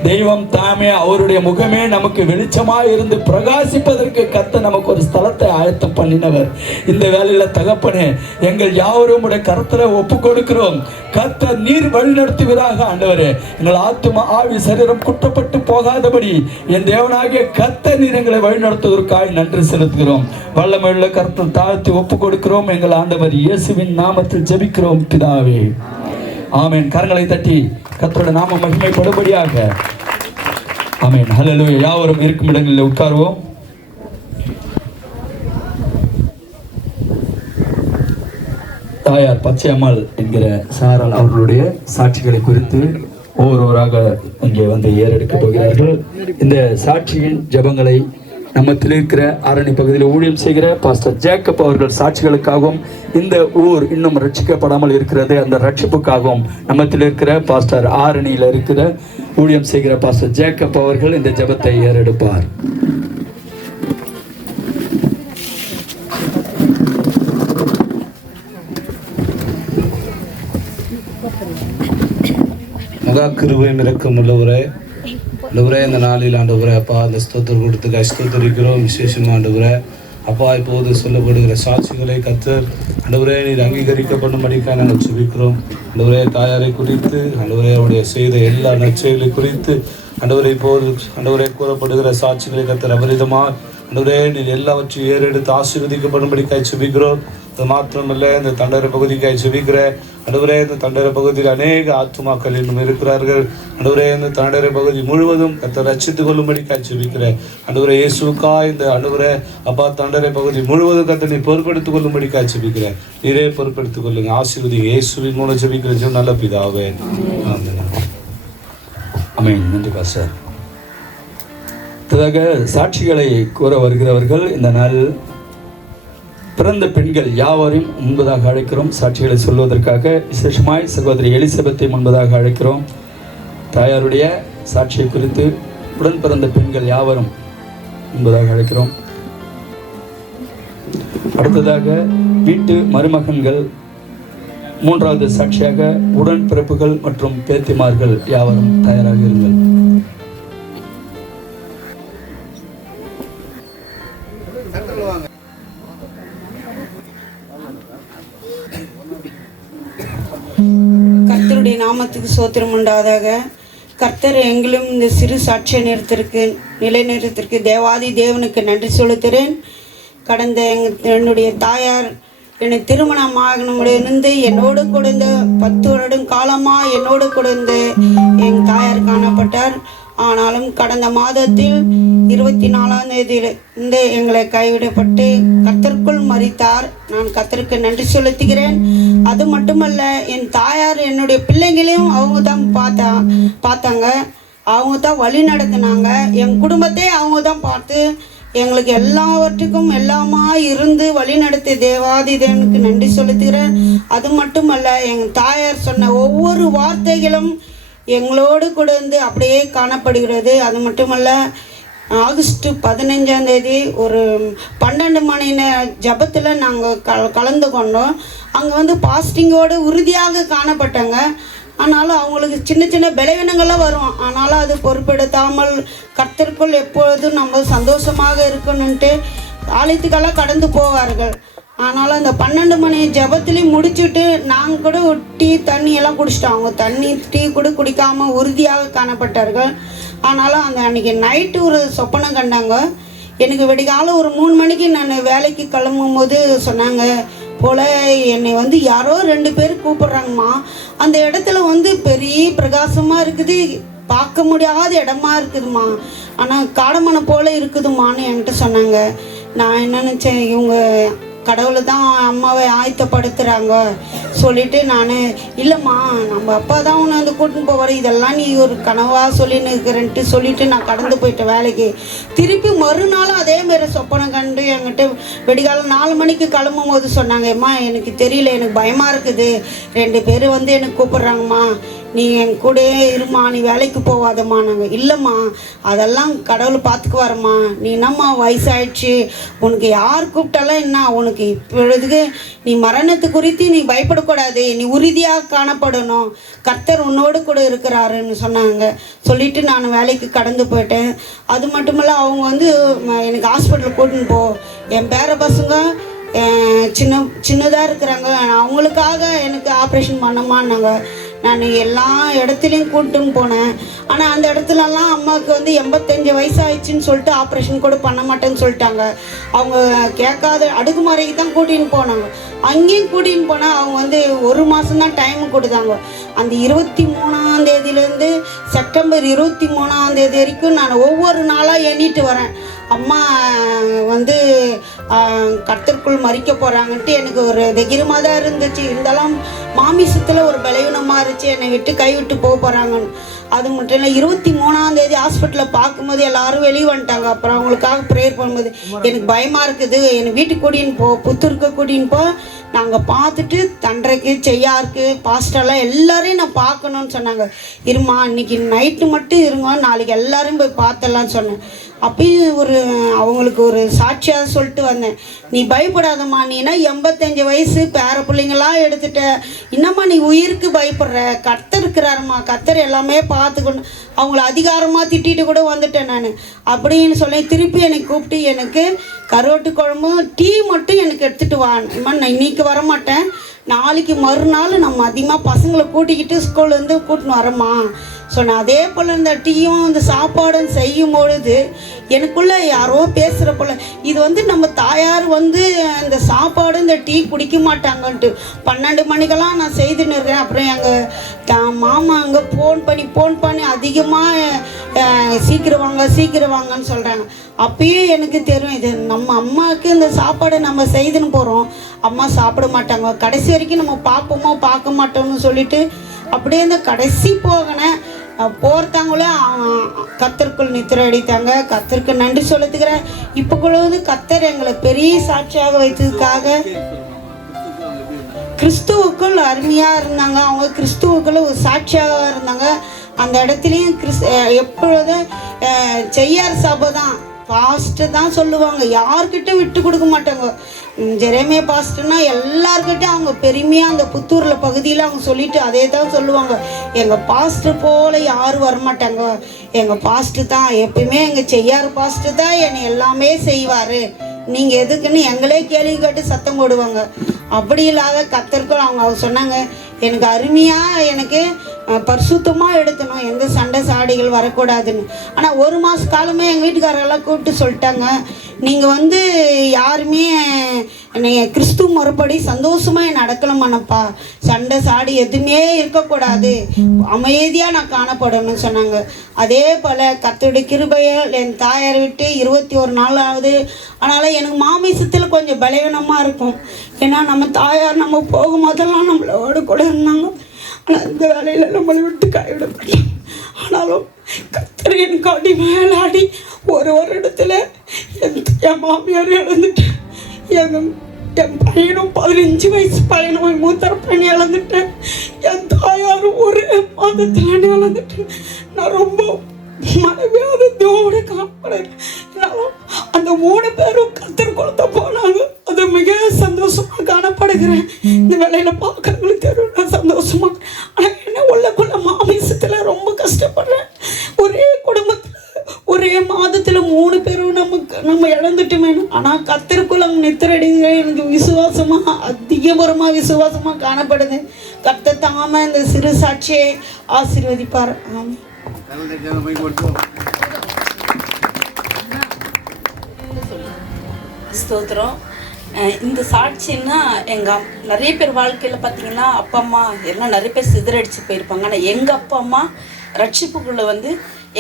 தெய்வம் தாமே அவருடைய முகமே நமக்கு வெளிச்சமாய் இருந்து பிரகாசிப்பதற்கு கர்த்தர் நமக்கு ஒரு ஸ்தலத்தை ஆயத்தம் பண்ணினவர். இந்த வேளையில தகப்பனே, எங்கள் யாவரும் உடைய கர்த்தரை ஒப்பு கொடுக்கிறோம். கர்த்தர் நீர் வழி நடத்துவீராக ஆண்டவரே. எங்கள் ஆத்துமா ஆவி சரீரம் குற்றப்பட்டு போகாதபடி என் தேவனாகிய கர்த்தர் நீர் எங்களை வழி நடத்துவதற்காக நன்றி செலுத்துகிறோம். வல்லமையுள்ள கர்த்தர் தாழ்த்தி ஒப்பு கொடுக்கிறோம். எங்கள் ஆண்டவர் இயேசுவின் நாமத்தில் ஜெபிக்கிறோம் பிதாவே, ஆமென். கரங்களை தட்டி கர்த்தருடைய நாம மகிமைப்படும்படியாக ஆமென். ஹல்லேலூயா. யாவரும் இருக்கும் இடங்களில் உட்காருவோம். தாயார் பச்சையம்மாள் என்கிற சாரால் அவர்களுடைய சாட்சிகளை குறித்து ஒவ்வொருவராக இங்கே வந்து ஏறெடுக்கப் போகிறார்கள். இந்த சாட்சியின் ஜெபங்களை நம்மத்தில் இருக்கிற ஆரணி பகுதியில் ஊழியம் செய்கிற பாஸ்டர் ஜேக்கப் அவர்கள் சாட்சிகளுக்காகவும், இந்த ஊர் இன்னும் ரட்சிக்கப்படாமல் இருக்கிறது அந்த ரட்சிப்புக்காகவும் நம்மத்தில் இருக்கிற பாஸ்டர் ஆரணியில் இருக்கிற ஊழியம் செய்கிற பாஸ்டர் ஜேக்கப் அவர்கள் இந்த ஜெபத்தை ஏறெடுப்பார். மகா கிருபையும் இரக்கம் உள்ளவரே, இந்த நாளில் ஆண்டவரே அப்பா அந்த ஸ்தோத்திரம் கொடுத்து ஸ்தோத்தரிக்கிறோம். விசேஷமாக ஆண்டவரே அப்பா இப்போது சொல்லப்படுகிற சாட்சிகளை கர்த்தர் ஆண்டவரே நீர் அங்கீகரிக்கப்படும்படிக்காக நாங்கள் ஜெபிக்கிறோம். ஆண்டவரே தாயாரை குறித்து ஆண்டவரே அவருடைய செய்த எல்லா நற்செயலை குறித்து ஆண்டவரை இப்போது ஆண்டவரே கூறப்படுகிற சாட்சிகளை கர்த்தர் அபரிதமாக ஆண்டவரே நீர் எல்லாவற்றையும் ஏறெடுத்து ஆசீர்வதிக்கப்படும்படிக்காக ஜெபிக்கிறோம். அது மாத்திரமல்ல இந்த தண்டரை பகுதிக்காக ஜெபிக்கிற ஆண்டவரே, இந்த தண்டரை பகுதியில் அநேக ஆத்துமாக்கள் இன்னும் இருக்கிறார்கள். ஆண்டவரே, இந்த தண்டரை பகுதி முழுவதும் கர்த்தர் ரட்சித்துக் கொள்ளும்படிக்காக ஜெபிக்கிறேன். ஆண்டவரே இயேசுவுக்கா இந்த ஆண்டவரே அப்பா தண்டரை பகுதி முழுவதும் கர்த்தர் நீ பொறுப்பெடுத்துக் கொள்ளும்படிக்காக ஜெபிக்கிறேன். நீரே பொறுப்பெடுத்துக் கொள்ளுங்க. ஆசீர்வதி இயேசுவின் மூலம் ஜெபிக்கிற நல்ல பிதாவே, ஆமென். ஆமென். நன்றி பாஸ்டர். சாட்சிகளை கூற வருகிறவர்கள் இந்த நாள் பிறந்த பெண்கள் யாவரையும் முன்பதாக அழைக்கிறோம். சாட்சிகளை சொல்வதற்காக விசேஷமாய் சகோதரி எலிசபெத்தை முன்பதாக அழைக்கிறோம். தாயாருடைய சாட்சியை குறித்து உடன் பிறந்த பெண்கள் யாவரும் முன்பதாக அழைக்கிறோம். அடுத்ததாக வீட்டு மருமகன்கள், மூன்றாவது சாட்சியாக உடன் பிறப்புகள் மற்றும் பேத்திமார்கள் யாவரும் தயாராக இருங்கள். நாமத்துக்கு சோத்திரம் உண்டாதாக. கர்த்தர் எங்களும் இந்த சிறு சாட்சிய நிலைநிறுத்திற்கு தேவாதி தேவனுக்கு நன்றி செலுத்துகிறேன். கடந்த என்னுடைய தாயார் என்னை திருமணமாகினோடு என்னோடு கூட 10 வருடம் காலமாக என்னோடு கூட என் தாயார் காணப்பட்டார். ஆனாலும் கடந்த மாதத்தில் 24ஆம் தேதியிலிருந்து எங்களை கைவிடப்பட்டு கர்த்தருக்குள் மரித்தார். நான் கர்த்தருக்கு நன்றி செலுத்துகிறேன். அது மட்டுமல்ல, என் தாயார் என்னுடைய பிள்ளைங்களையும் அவங்க தான் பார்த்தாங்க, அவங்க தான் வழி நடத்தினாங்க. என் குடும்பத்தை அவங்க தான் பார்த்து எங்களுக்கு எல்லாவற்றுக்கும் எல்லாமா இருந்து வழி நடத்திய தேவாதி தேவனுக்கு நன்றி செலுத்துகிறேன். அது மட்டுமல்ல, எங்கள் தாயார் சொன்ன ஒவ்வொரு வார்த்தைகளும் எங்களோடு கூட அப்படியே காணப்படுகிறது. அது மட்டுமல்ல, ஆகஸ்ட் 15ஆம் தேதி ஒரு 12 மணி ஜபத்தில் நாங்கள் கலந்து கொண்டோம். அங்கே பாஸ்டிங்கோடு உறுதியாக காணப்பட்டாங்க. ஆனாலும் அவங்களுக்கு சின்ன சின்ன பலவீனங்கள்லாம் வரும். ஆனாலும் அது பொறுப்பெடுத்தாமல் கர்த்தருக்குள் எப்பொழுதும் நம்ம சந்தோஷமாக இருக்கணுன்ட்டு ஆலயத்துக்கெல்லாம் கடந்து போவார்கள். ஆனாலும் அந்த 12 மணி ஜபத்துலேயும் முடிச்சுட்டு நாங்கள் கூட டீ தண்ணி எல்லாம் குடிச்சிட்டோம். அவங்க தண்ணி டீ கூட குடிக்காமல் உறுதியாக காணப்பட்டார்கள். ஆனாலும் அந்த அன்றைக்கி நைட்டு ஒரு சொப்பனம் கண்டாங்க. எனக்கு விடிகாலம் ஒரு 3 மணிக்கு நான் வேலைக்கு கிளம்பும் போது சொன்னாங்க போல், என்னை யாரோ 2 பேர் கூப்பிட்றாங்கம்மா, அந்த இடத்துல பெரிய பிரகாசமாக இருக்குது, பார்க்க முடியாத இடமா இருக்குதுமா, ஆனால் காடமனை போல் இருக்குதுமான்னு என்கிட்ட சொன்னாங்க. நான் என்ன நினச்சேன், இவங்க கடவுளை தான் அம்மாவை ஆயத்தப்படுத்துகிறாங்க சொல்லிவிட்டு நான், இல்லைம்மா நம்ம அப்பா தான் உன்னை கூட்டின்னு போவார், இதெல்லாம் நீ ஒரு கனவாக சொல்லின்னு இருக்கிறன்ட்டு சொல்லிவிட்டு நான் கடந்து போயிட்டேன் வேலைக்கு. திருப்பி மறுநாளும் அதேமாரி சொப்பனம் கண்டு என்கிட்ட வெடிகாலம் 4 மணிக்கு கிளம்பும் போது சொன்னாங்க, அம்மா எனக்கு தெரியல, எனக்கு பயமாக இருக்குது, 2 பேர் எனக்கு கூப்பிட்றாங்கம்மா, நீ என் கூட இருமா, நீ வேலைக்கு போவாதம்மா. நாங்கள், இல்லைம்மா அதெல்லாம் கடவுள் பார்த்துக்குவாரம்மா, நீ என்னம்மா வயசாயிடுச்சு, உனக்கு யார் கூப்பிட்டாலும் என்ன, உனக்கு இப்பொழுதுக்கு நீ மரணத்து குறித்து நீ பயப்படக்கூடாது, நீ உறுதியாக காணப்படணும், கர்த்தர் உன்னோடு கூட இருக்கிறாருன்னு சொன்னாங்க. சொல்லிவிட்டு நான் வேலைக்கு கடந்து போயிட்டேன். அது மட்டுமல்ல, அவங்க எனக்கு ஹாஸ்பிட்டலுக்கு கூட்டின்னு போ, என் பேர பசங்க சின்னதாக இருக்கிறாங்க, அவங்களுக்காக எனக்கு ஆப்ரேஷன் பண்ணமான்னாங்க. நான் எல்லா இடத்துலையும் கூப்பிட்டுன்னு போனேன். ஆனால் அந்த இடத்துலலாம் அம்மாவுக்கு 85 வயசு ஆயிடுச்சுன்னு சொல்லிட்டு ஆப்ரேஷன் கூட பண்ண மாட்டேன்னு சொல்லிட்டாங்க. அவங்க கேட்காத அடுக்குமுறைக்கு தான் கூட்டின்னு போனாங்க. அங்கேயும் கூட்டின்னு போனால் அவங்க 1 மாதம்தான் டைம் கொடுத்தாங்க. அந்த 23ஆம் தேதியிலேருந்து செப்டம்பர் 23ஆம் தேதி வரைக்கும் நான் ஒவ்வொரு நாளாக எண்ணிட்டு வரேன். அம்மா கர்த்தருக்குள் மறிக்க போகிறாங்கன்ட்டு எனக்கு ஒரு தைரியமாக தான் இருந்துச்சு. இருந்தாலும் மாமிசத்தில் ஒரு பலவீனமாக இருந்துச்சு, என்னை விட்டு கைவிட்டு போகிறாங்கன்னு. அது மட்டும் இல்லை, 23ஆம் தேதி ஹாஸ்பிட்டலில் பார்க்கும்போது எல்லோரும் வெளியே வந்துட்டாங்க. அப்புறம் அவங்களுக்காக ப்ரேயர் பண்ணும்போது எனக்கு பயமாக இருக்குது, என்னை வீட்டுக்கு கூட்டின்னு போ, புத்தூருக்கு கூட்டின்னு போ, நாங்கள் பார்த்துட்டு தண்டரைக்கு செய்யாருக்கு பாஸ்டெல்லாம் எல்லாரையும் நான் பார்க்கணுன்னு சொன்னாங்க. இருமா இன்னைக்கு நைட்டு மட்டும் இருங்க, நாளைக்கு எல்லாரையும் போய் பார்த்தலான்னு சொன்னேன். அப்பயும் அவங்களுக்கு ஒரு சாட்சியாக சொல்லிட்டு வந்தேன், நீ பயப்படாதம்மா, நீனா 85 வயசு பேர பிள்ளைங்களாம் எடுத்துட்ட, இன்னம்மா நீ உயிருக்கு பயப்படுற, கர்த்தர் இருக்கிறாருமா, கர்த்தர் எல்லாமே பார்த்துக்கணும். அவங்கள அதிகாரமாக திட்டிட்டு கூட வந்துட்டேன் நான் அப்படின்னு சொல்லி திருப்பி என்னை கூப்பிட்டு எனக்கு கருவாட்டு குழம்பும் டீ மட்டும் எனக்கு எடுத்துகிட்டு வான்னு, நான் இன்னைக்கு வரமாட்டேன், நாளைக்கு மறுநாள் நம்ம அதிகமாக பசங்களை கூட்டிக்கிட்டு ஸ்கூல்லேருந்து கூட்டின்னு வரேம்மா சொன்னேன். அதே போல் இந்த டீயும் இந்த சாப்பாடும் செய்யும் பொழுது எனக்குள்ளே யாரோ பேசுகிற போல், இது நம்ம தாயார் இந்த சாப்பாடு இந்த டீ குடிக்க மாட்டாங்கன்ட்டு 12 மணிக்கெல்லாம் நான் செய்துன்னு இருக்கேன். அப்புறம் எங்கள் மாமா அங்கே ஃபோன் பண்ணி அதிகமாக சீக்கிரம் வாங்கன்னு சொல்கிறாங்க. அப்பயே எனக்கு தெரியும், இது நம்ம அம்மாவுக்கு இந்த சாப்பாடை நம்ம செய்துன்னு போகிறோம், அம்மா சாப்பிட மாட்டாங்க, கடைசி வரைக்கும் நம்ம பார்ப்போமோ பார்க்க மாட்டோம்னு சொல்லிட்டு அப்படியே இந்த கடைசி போகினேன். போகிறதாங்களே கர்த்தருக்குள் நித்திரை அடித்தாங்க. கர்த்தருக்கு நன்றி செலுத்துகிறேன். இப்போ கூட கர்த்தர் எங்களை பெரிய சாட்சியாக வைத்ததுக்காக கிறிஸ்துவுக்குள் அருமையாக இருந்தாங்க. அவங்க கிறிஸ்துவுக்குள்ள ஒரு சாட்சியாக இருந்தாங்க. அந்த இடத்துலையும் எப்பொழுதும் செய்யார் சபை தான் பாஸ்ட்டு தான் சொல்லுவாங்க, யார்கிட்ட விட்டு கொடுக்க மாட்டாங்க. ஜெரேமியா பாஸ்ட்டுன்னா எல்லார்கிட்டையும் அவங்க பெருமையாக அந்த புத்தூரில் பகுதியில் அவங்க சொல்லிட்டு அதே தான் சொல்லுவாங்க, எங்கள் பாஸ்ட்டு போல் யாரும் வரமாட்டாங்க, எங்கள் பாஸ்ட்டு தான் எப்பயுமே, எங்கள் செய்யார் பாஸ்ட்டு தான் என்னை எல்லாமே செய்வார், நீங்கள் எதுக்குன்னு எங்களே கேள்வி கேட்டு சத்தம் போடுவாங்க. அப்படி இல்லாத கர்த்தருக்குள் அவங்க சொன்னாங்க, எனக்கு அருமையாக எனக்கு பரிசுத்தமாக எடுத்தணும், எந்த சண்டை சாடிகள் வரக்கூடாதுன்னு. ஆனால் 1 மாத காலமே எங்கள் வீட்டுக்காரெல்லாம் கூப்பிட்டு சொல்லிட்டாங்க, நீங்கள் வந்து யாருமே நீங்கள் கிறிஸ்துவ முறைப்படி சந்தோஷமாக நடக்கலாமானப்பா, சண்டை சாடி எதுவுமே இருக்கக்கூடாது, அமைதியாக நான் காணப்படணும்னு சொன்னாங்க. அதே போல் கர்த்தருடைய கிருபையால் என் தாயாரை விட்டு 21 நாள் ஆகுது. அதனால் எனக்கு மாமிசத்தில் கொஞ்சம் பலவீனமாக இருக்கும். ஏன்னா நம்ம தாயார் நம்ம போகும்போதெல்லாம் நம்மளோட கூட இருந்தாங்க. ஆனால் இந்த வேலையில் நம்மளை விட்டு கைவிடப்படலாம். ஆனாலும் கர்த்தர் எனக்கு அடி மேலாடி ஒரு வருடத்தில் என் மாமியார் இழந்துட்டேன். என் பையனும் 15 வயசு பையனும் மூத்தர பையனை இழந்துட்டேன். என் தாயாரும் ஒரு மாதத்தில் இழந்துட்டேன். நான் ரொம்ப மனவேதத்தோடு காணப்படுறேன். அந்த 3 பேரும் கர்த்தர் கொடுத்த போனாங்க. அது மிக சந்தோஷமாக காணப்படுகிறேன். இந்த வேலையில பார்க்கறவங்களுக்கு தெரியும் நான் சந்தோஷமா. ஆனால் என்ன உள்ளக்குள்ள மாமிசத்தில் ரொம்ப கஷ்டப்படுறேன். ஒரே குடும்பத்தில் ஒரே மாதத்தில் 3 பேரும் நம்ம இழந்துட்டுமே. ஆனால் கர்த்தருக்குள்ள நித்திரடி எனக்கு விசுவாசமாக அதிகபுரமாக விசுவாசமாக காணப்படுது. கர்த்தர் தாம இந்த சிறு சாட்சியை ஆசீர்வதிப்பார். ஆமாம். ஸ்தோத்திரம். இந்த சாட்சின்னா எங்கள் நிறைய பேர் வாழ்க்கையில் பார்த்தீங்கன்னா அப்பா அம்மா எல்லாம் நிறைய பேர் சிதறடிச்சு போயிருப்பாங்க. ஆனால் எங்கள் அப்பா அம்மா ரட்சிப்புக்குள்ளே வந்து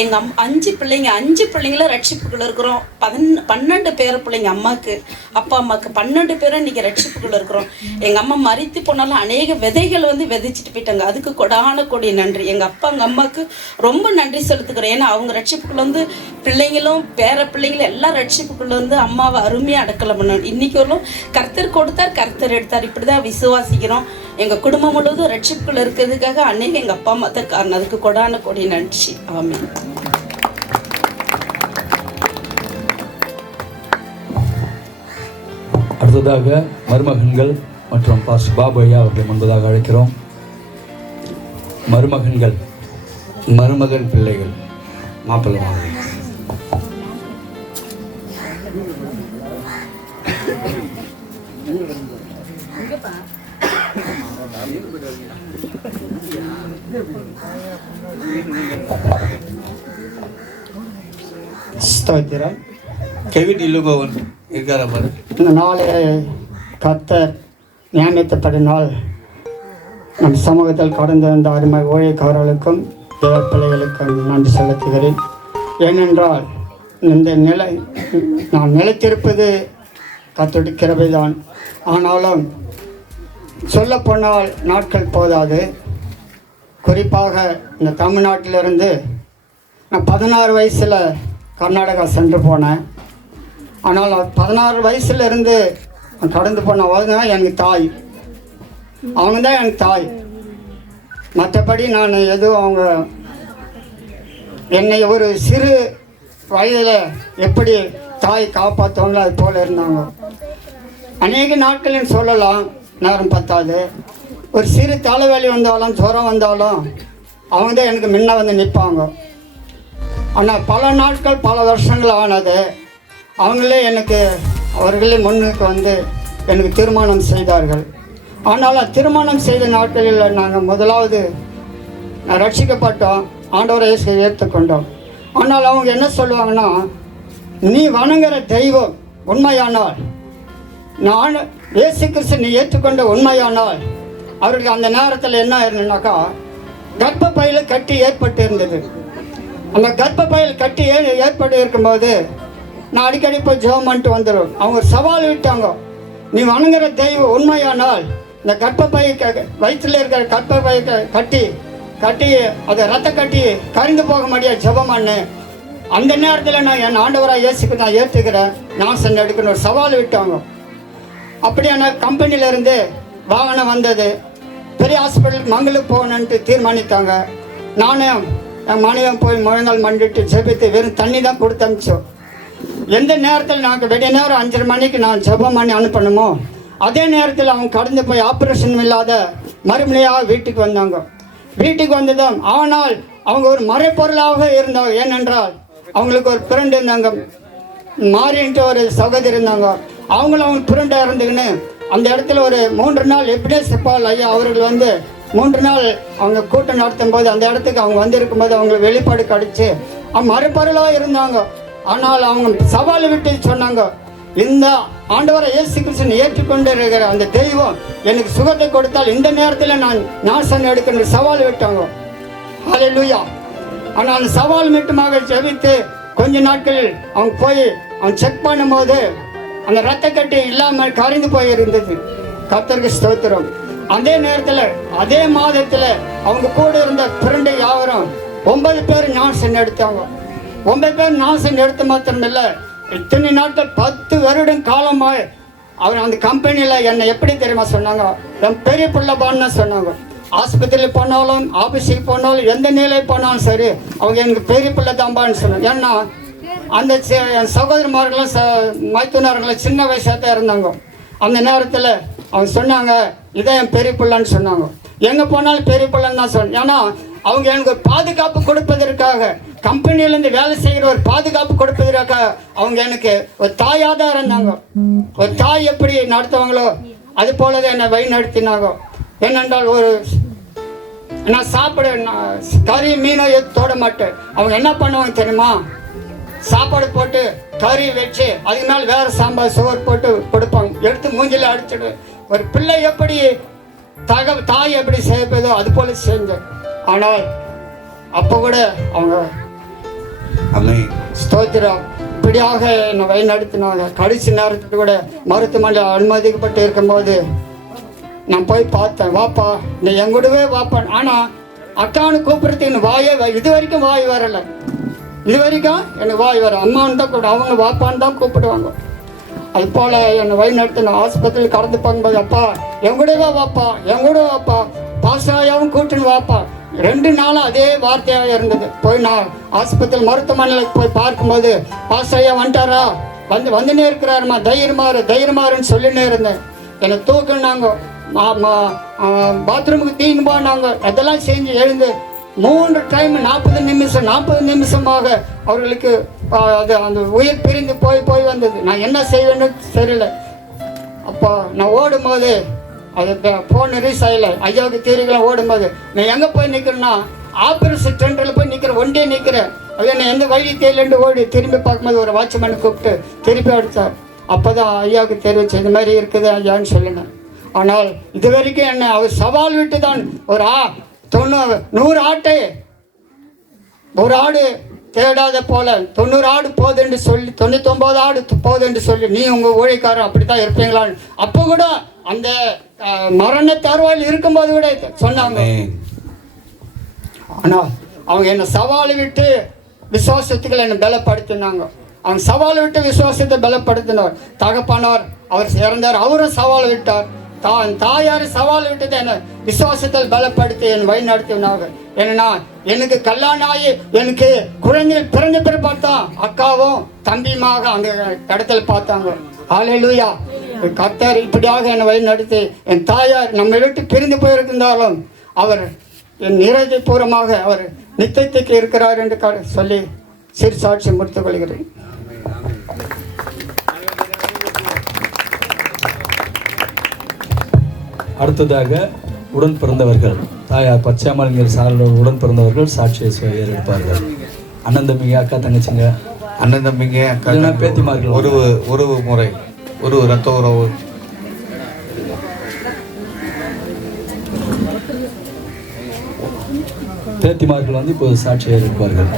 எங்கள் 5 பிள்ளைங்கள ரட்சிப்புக்குள்ளே இருக்கிறோம். 12 பேர பிள்ளைங்க அம்மாவுக்கு, அப்பா அம்மாவுக்கு 12 பேரும் இன்றைக்கி ரட்சிப்புக்குள்ளே இருக்கிறோம். எங்கள் அம்மா மரித்து போனாலும் அநேக விதைகள் வந்து விதைச்சிட்டு போயிட்டாங்க. அதுக்கு கொடான கொடி நன்றி. எங்கள் அப்பா எங்கள் அம்மாவுக்கு ரொம்ப நன்றி செலுத்துக்கிறேன். ஏன்னா அவங்க ரட்சிப்புக்குள்ளே வந்து பிள்ளைங்களும் பேர பிள்ளைங்களும் எல்லாம் ரட்சிப்புக்குள்ளே வந்து அம்மாவை அருமையாக அடக்கலம் பண்ணணும். இன்றைக்கி வரலும் கர்த்தர் கொடுத்தார், கர்த்தர் எடுத்தார். இப்படி தான் விசுவாசிக்கிறோம். எங்கள் குடும்பம் முழுவதும் ரட்சிப்புக்குள்ளே இருக்கிறதுக்காக அநேக எங்கள் அப்பா அம்மா தான் காரணம். அதுக்கு கொடான கொடி நன்றி. ஆமென். அடுத்ததாக மருமகன்கள் மற்றும் பாஸ்டர் பாபு ஐயா அவர்களை முன்பதாக அழைக்கிறோம். மருமகன்கள், மருமகன் பிள்ளைகள், மாப்பிள்ளை மாமி. ஸ்தோத்திரம். கெவின் இலுகோவன் இருக்கார பாரு. இந்த நாளை கர்த்தர் நியமித்தப்பட்ட நாள் நம் சமூகத்தில் கடந்து வந்த அருமை ஊழியக்காரர்களுக்கும் தேவ பிள்ளைகளுக்கும் நன்றி செலுத்துகிறேன். ஏனென்றால் இந்த நான் நிலைத்திருப்பது கர்த்தருடைய கிருபைதான். ஆனாலும் சொல்லப்போனால் நாட்கள் போதாது. குறிப்பாக இந்த தமிழ்நாட்டிலிருந்து நான் 16 வயசில் கர்நாடகா சென்று போனேன். ஆனால் 16 வயசுலேருந்து கடந்து போன அவங்க தான் எனக்கு தாய். அவங்க தான் எனக்கு தாய். மற்றபடி நான் எதுவும் அவங்க என்னை ஒரு சிறு வயதில் எப்படி தாய் காப்பாற்றுவாங்களோ அது போல் இருந்தாங்க. அநேக நாட்களில் சொல்லலாம், நேரம் பத்தாது. ஒரு சிறு தலைவலி வந்தாலும் ஜுரம் வந்தாலும் அவங்க தான் எனக்கு முன்ன வந்து நிற்பாங்க. ஆனால் பல நாட்கள் பல வருஷங்கள் ஆனது. அவங்களே அவர்களே முன்னுக்கு வந்து எனக்கு திருமணம் செய்தார்கள். ஆனால் திருமணம் செய்த நாட்களில் நாங்கள் முதலாவது ரட்சிக்கப்பட்டோம், ஆண்டவரை ஏற்றுக்கொண்டோம். ஆனால் அவங்க என்ன சொல்லுவாங்கன்னா, நீ வணங்குற தெய்வம் உண்மையானால், நான் இயேசு கிறிஸ்து நீ ஏற்றுக்கொண்ட உண்மையானால், அவர்களுக்கு அந்த நேரத்தில் என்ன இருந்ததுனாக்கா கர்ப்பப்பையில் கட்டி ஏற்பட்டு இருந்தது. அந்த கர்ப்பப்பையில் கட்டி ஏற்பட்டு இருக்கும்போது நான் அடிக்கடி போய் ஜெபம் பண்ணிட்டு வந்துடும். அவங்க சவால் விட்டாங்க, நீ வணங்குற தெய்வம் உண்மையானால் இந்த கர்ப்பப்பை வயிற்றில் இருக்கிற கர்ப்பப்பை கட்டி அதை ரத்த கட்டி கரிந்து போக முடியாது ஜெபம் பண்ணு. அந்த நேரத்தில் நான் என் ஆண்டவராக இயேசுக்கு நான் ஏற்றுக்கிறேன், நான் சென்று எடுக்கணும் ஒரு சவால் விட்டாங்க. அப்படியான கம்பெனியிலேருந்து வாகனம் வந்தது. பெரிய ஹாஸ்பிட்டலுக்கு மங்களுக்கு போகணுன்ட்டு தீர்மானித்தாங்க. நானும் என் மனைவியும் போய் முழங்கால் மண்டிட்டு ஜெபித்து வெறும் தண்ணி தான் கொடுத்து அனுப்பிச்சோம். எந்த நேரத்தில் நாங்கள் விடிய நேரம் 5:30 மணிக்கு நான் ஜெபம் பண்ணி அனுப்பணுமோ அதே நேரத்தில் அவங்க கடந்து போய் ஆப்ரேஷன் இல்லாத மறுமொழியாக வீட்டுக்கு வந்தாங்க. வீட்டுக்கு வந்ததும் ஆனால் அவங்க ஒரு மறைப்பொருளாக இருந்தாங்க. ஏனென்றால் அவங்களுக்கு ஒரு பிறண்டு இருந்தாங்க, மாறின்ட்டு ஒரு சகோதரி இருந்தாங்க. அவங்க பிறண்டாக இருந்துக்குன்னு அந்த இடத்துல ஒரு 3 நாள் எப்படியே செப்பால் ஐயா அவர்கள் வந்து 3 நாள் அவங்க கூட்டம் நடத்தும் போது அந்த இடத்துக்கு அவங்க வந்திருக்கும்போது அவங்களுக்கு வெளிப்பாடு கிடைச்சு அவங்க மறுபொருளாக இருந்தாங்க. ஆனால் அவங்க சவால் விட்டு சொன்னாங்க, இந்த ஆண்டவரை இயேசு கிறிஸ்துவை ஏற்றுக்கொண்டு இருக்கிற அந்த தெய்வம் எனக்கு சுகத்தை கொடுத்தால் இந்த நேரத்தில் நான் நாசம் எடுக்கணும் சவால் விட்டாங்க. ஹல்லேலூயா. ஆனால் அந்த சவால் மட்டுமாக ஜெபித்து கொஞ்ச நாட்கள் அவங்க போய் அவங்க செக் பண்ணும்போது அந்த ரத்த கட்டி இல்லாமல் கரைந்து போயிருந்தது. கர்த்தருக்கு ஸ்தோத்திரம். அதே நேரத்தில் அதே மாதத்தில் அவங்க கூட இருந்த ஃப்ரெண்டு யாவரும் 9 பேர் நாசம் எடுத்தாங்க. 9 பேர் நாசம் எடுத்து மாத்திரமில்லை, இத்தனை நாட்கள் 10 வருடம் காலமாக அவர் அந்த கம்பெனியில் என்னை எப்படி தெரியுமா சொன்னாங்க, பெரிய பிள்ளைப்பான்னு சொன்னாங்க. ஆஸ்பத்திரியில் போனாலும் ஆஃபீஸுக்கு போனாலும் எந்த நிலையில் போனாலும் சரி அவங்க எனக்கு பெரிய பிள்ளை தான்பான்னு சொன்னாங்க. ஏன்னா அந்த என் சகோதரமார்களும் மைத்துனர்களும் சின்ன வயசாக தான் இருந்தாங்க. அந்த நேரத்தில் அவங்க சொன்னாங்க, இதை என் பெரிய பிள்ளைன்னு சொன்னாங்க. எங்கே போனாலும் பெரிய பிள்ளைன்னு தான் சொன்னேன். ஏன்னா அவங்க எனக்கு ஒரு பாதுகாப்பு கொடுப்பதற்காக, கம்பெனியிலேருந்து வேலை செய்கிற ஒரு பாதுகாப்பு கொடுப்பதற்காக அவங்க எனக்கு ஒரு தாயாக தான் இருந்தாங்க. ஒரு தாய் எப்படி நடத்துவாங்களோ அது போலதான் என்னை வழி நடத்தினாங்க. ஏனென்றால் நான் சாப்பிட கறி மீனோ தொட மாட்டேன். அவங்க என்ன பண்ணுவாங்க தெரியுமா, சாப்பாடு போட்டு கறி வச்சு அதுக்கு மேலே வேற சாம்பார் சோறு போட்டு கொடுப்பாங்க. எடுத்து மூஞ்சில அடிச்சிடு. ஒரு பிள்ளை எப்படி தாய் எப்படி செய்யப்பதோ அது போல செஞ்சேன். ஆனால் அப்போ கூட அவங்க ஸ்தோத்திரம் இப்படியாக என்னை வழி நடத்தினாங்க. கடைசி நேரத்தில் கூட மருத்துவமனையில் அனுமதிக்கப்பட்டு இருக்கும்போது நான் போய் பார்த்தேன், வாப்பா நீ எங்கூடவே வாப்பான். ஆனால் அக்கானு கூப்பிட்றதுக்கு வாயே இது வரைக்கும் வாய் வரலை. இது வரைக்கும் எனக்கு வாய் வர அம்மான்னு தான் கூட அவங்க வாப்பான்னு தான் கூப்பிடுவாங்க. அது போல் என்னை வழி நடத்தின ஆஸ்பத்திரியில் கடந்து போகும்போது, அப்பா எங்கூடவே வாப்பா எங்கூட வாப்பா பாசாயாவும் கூட்டுன்னு வாப்பா. 2 நாளும் அதே வார்த்தையாக இருந்தது. போய் நான் ஆஸ்பத்திரி மருத்துவமனையில் போய் பார்க்கும்போது, பாசாயா வந்துட்டாரா, வந்துனே இருக்கிறாருமா, தைரியமாருன்னு சொல்லினே இருந்தேன். என்னை தூக்குனாங்க, பாத்ரூமுக்கு தீன்னு போனாங்க. அதெல்லாம் செஞ்சு எழுந்து 3 டைம் 40 நிமிஷமாக அவர்களுக்கு அது அந்த உயிர் பிரிந்து போய் வந்தது. நான் என்ன செய்வேன்னு தெரியல. அப்போ நான் ஓடும்போது அது ஃபோன் ரீஸ் ஆகல, ஐயாவுக்கு தீரிகளாம் ஓடும்போது நான் எங்கே போய் நிற்கிறேன்னா ஆப்ரேஷன் சென்டரில் போய் நிற்கிறேன், ஒண்டியே நிற்கிறேன். அது நான் எந்த வழி தேயிலண்டு ஓடி திரும்பி பார்க்கும்போது ஒரு வாட்ச்மேனை கூப்பிட்டு திருப்பி அடித்தார். அப்போ தான் ஐயாவுக்கு தெரிவிச்சு இந்த மாதிரி இருக்குது ஐயான்னு சொல்லினேன். ஆனால் இது வரைக்கும் என்ன அவர் சவால் விட்டு தான் ஒரு 100 ஆட்டை ஒரு ஆடு தேடாத போல 90 ஆடு போதுன்னு சொல்லி 99 ஆடு போதுன்னு சொல்லி நீ உங்கள் ஊழியக்காரன் அப்படி தான் இருப்பீங்களான்னு அப்போ கூட அந்த மரண தருவாயில் இருக்கும்போது கூட சொன்னாங்க. ஆனால் அவங்க என்னை சவால் விட்டு விசுவாசத்துக்களை என்னை பலப்படுத்தினாங்க. அவங்க சவால் விட்டு விசுவாசத்தை பலப்படுத்தினார். தகப்பனார் அவர் இறந்தார், அவரும் சவால் விட்டார். தாயார் சவால் விட்டது என்ன விசுவாசத்தில் பலப்படுத்தி என் வழி நடத்தினாங்க. ஏன்னா எனக்கு கல்யாணம் ஆகி எனக்கு குழந்தைகள் பிறந்த பிறகு பார்த்தா அக்காவும் தம்பியுமாக அந்த இடத்துல பார்த்தாங்க. ஹல்லேலூயா. கர்த்தர் இப்படியாக என்னை வழி நடத்தி என் தாயார் நம்ம விட்டு பிரிந்து போயிருந்தாலும் அவர் என் நிறைவுபூர்வமாக அவர் நித்தியத்துக்கு இருக்கிறார் என்று சொல்லி சிறு சாட்சி முடித்துக் கொள்கிறேன். அடுத்ததாக உடன் பிறந்தவர்கள் தாயார் பச்சையம்மாள் சாரில் உடன் பிறந்தவர்கள் சாட்சியை ஏற்படுப்பார்கள். அண்ணன் தம்பிங்க, அக்கா தங்கச்சிங்க, அண்ணன் தம்பிங்க, அக்கா பேத்திமார்கள், உறவு முறை, ஒரு ரத்த உறவு. பேத்திமார்கள் வந்து இப்போ சாட்சியை ஏற்பார்கள்.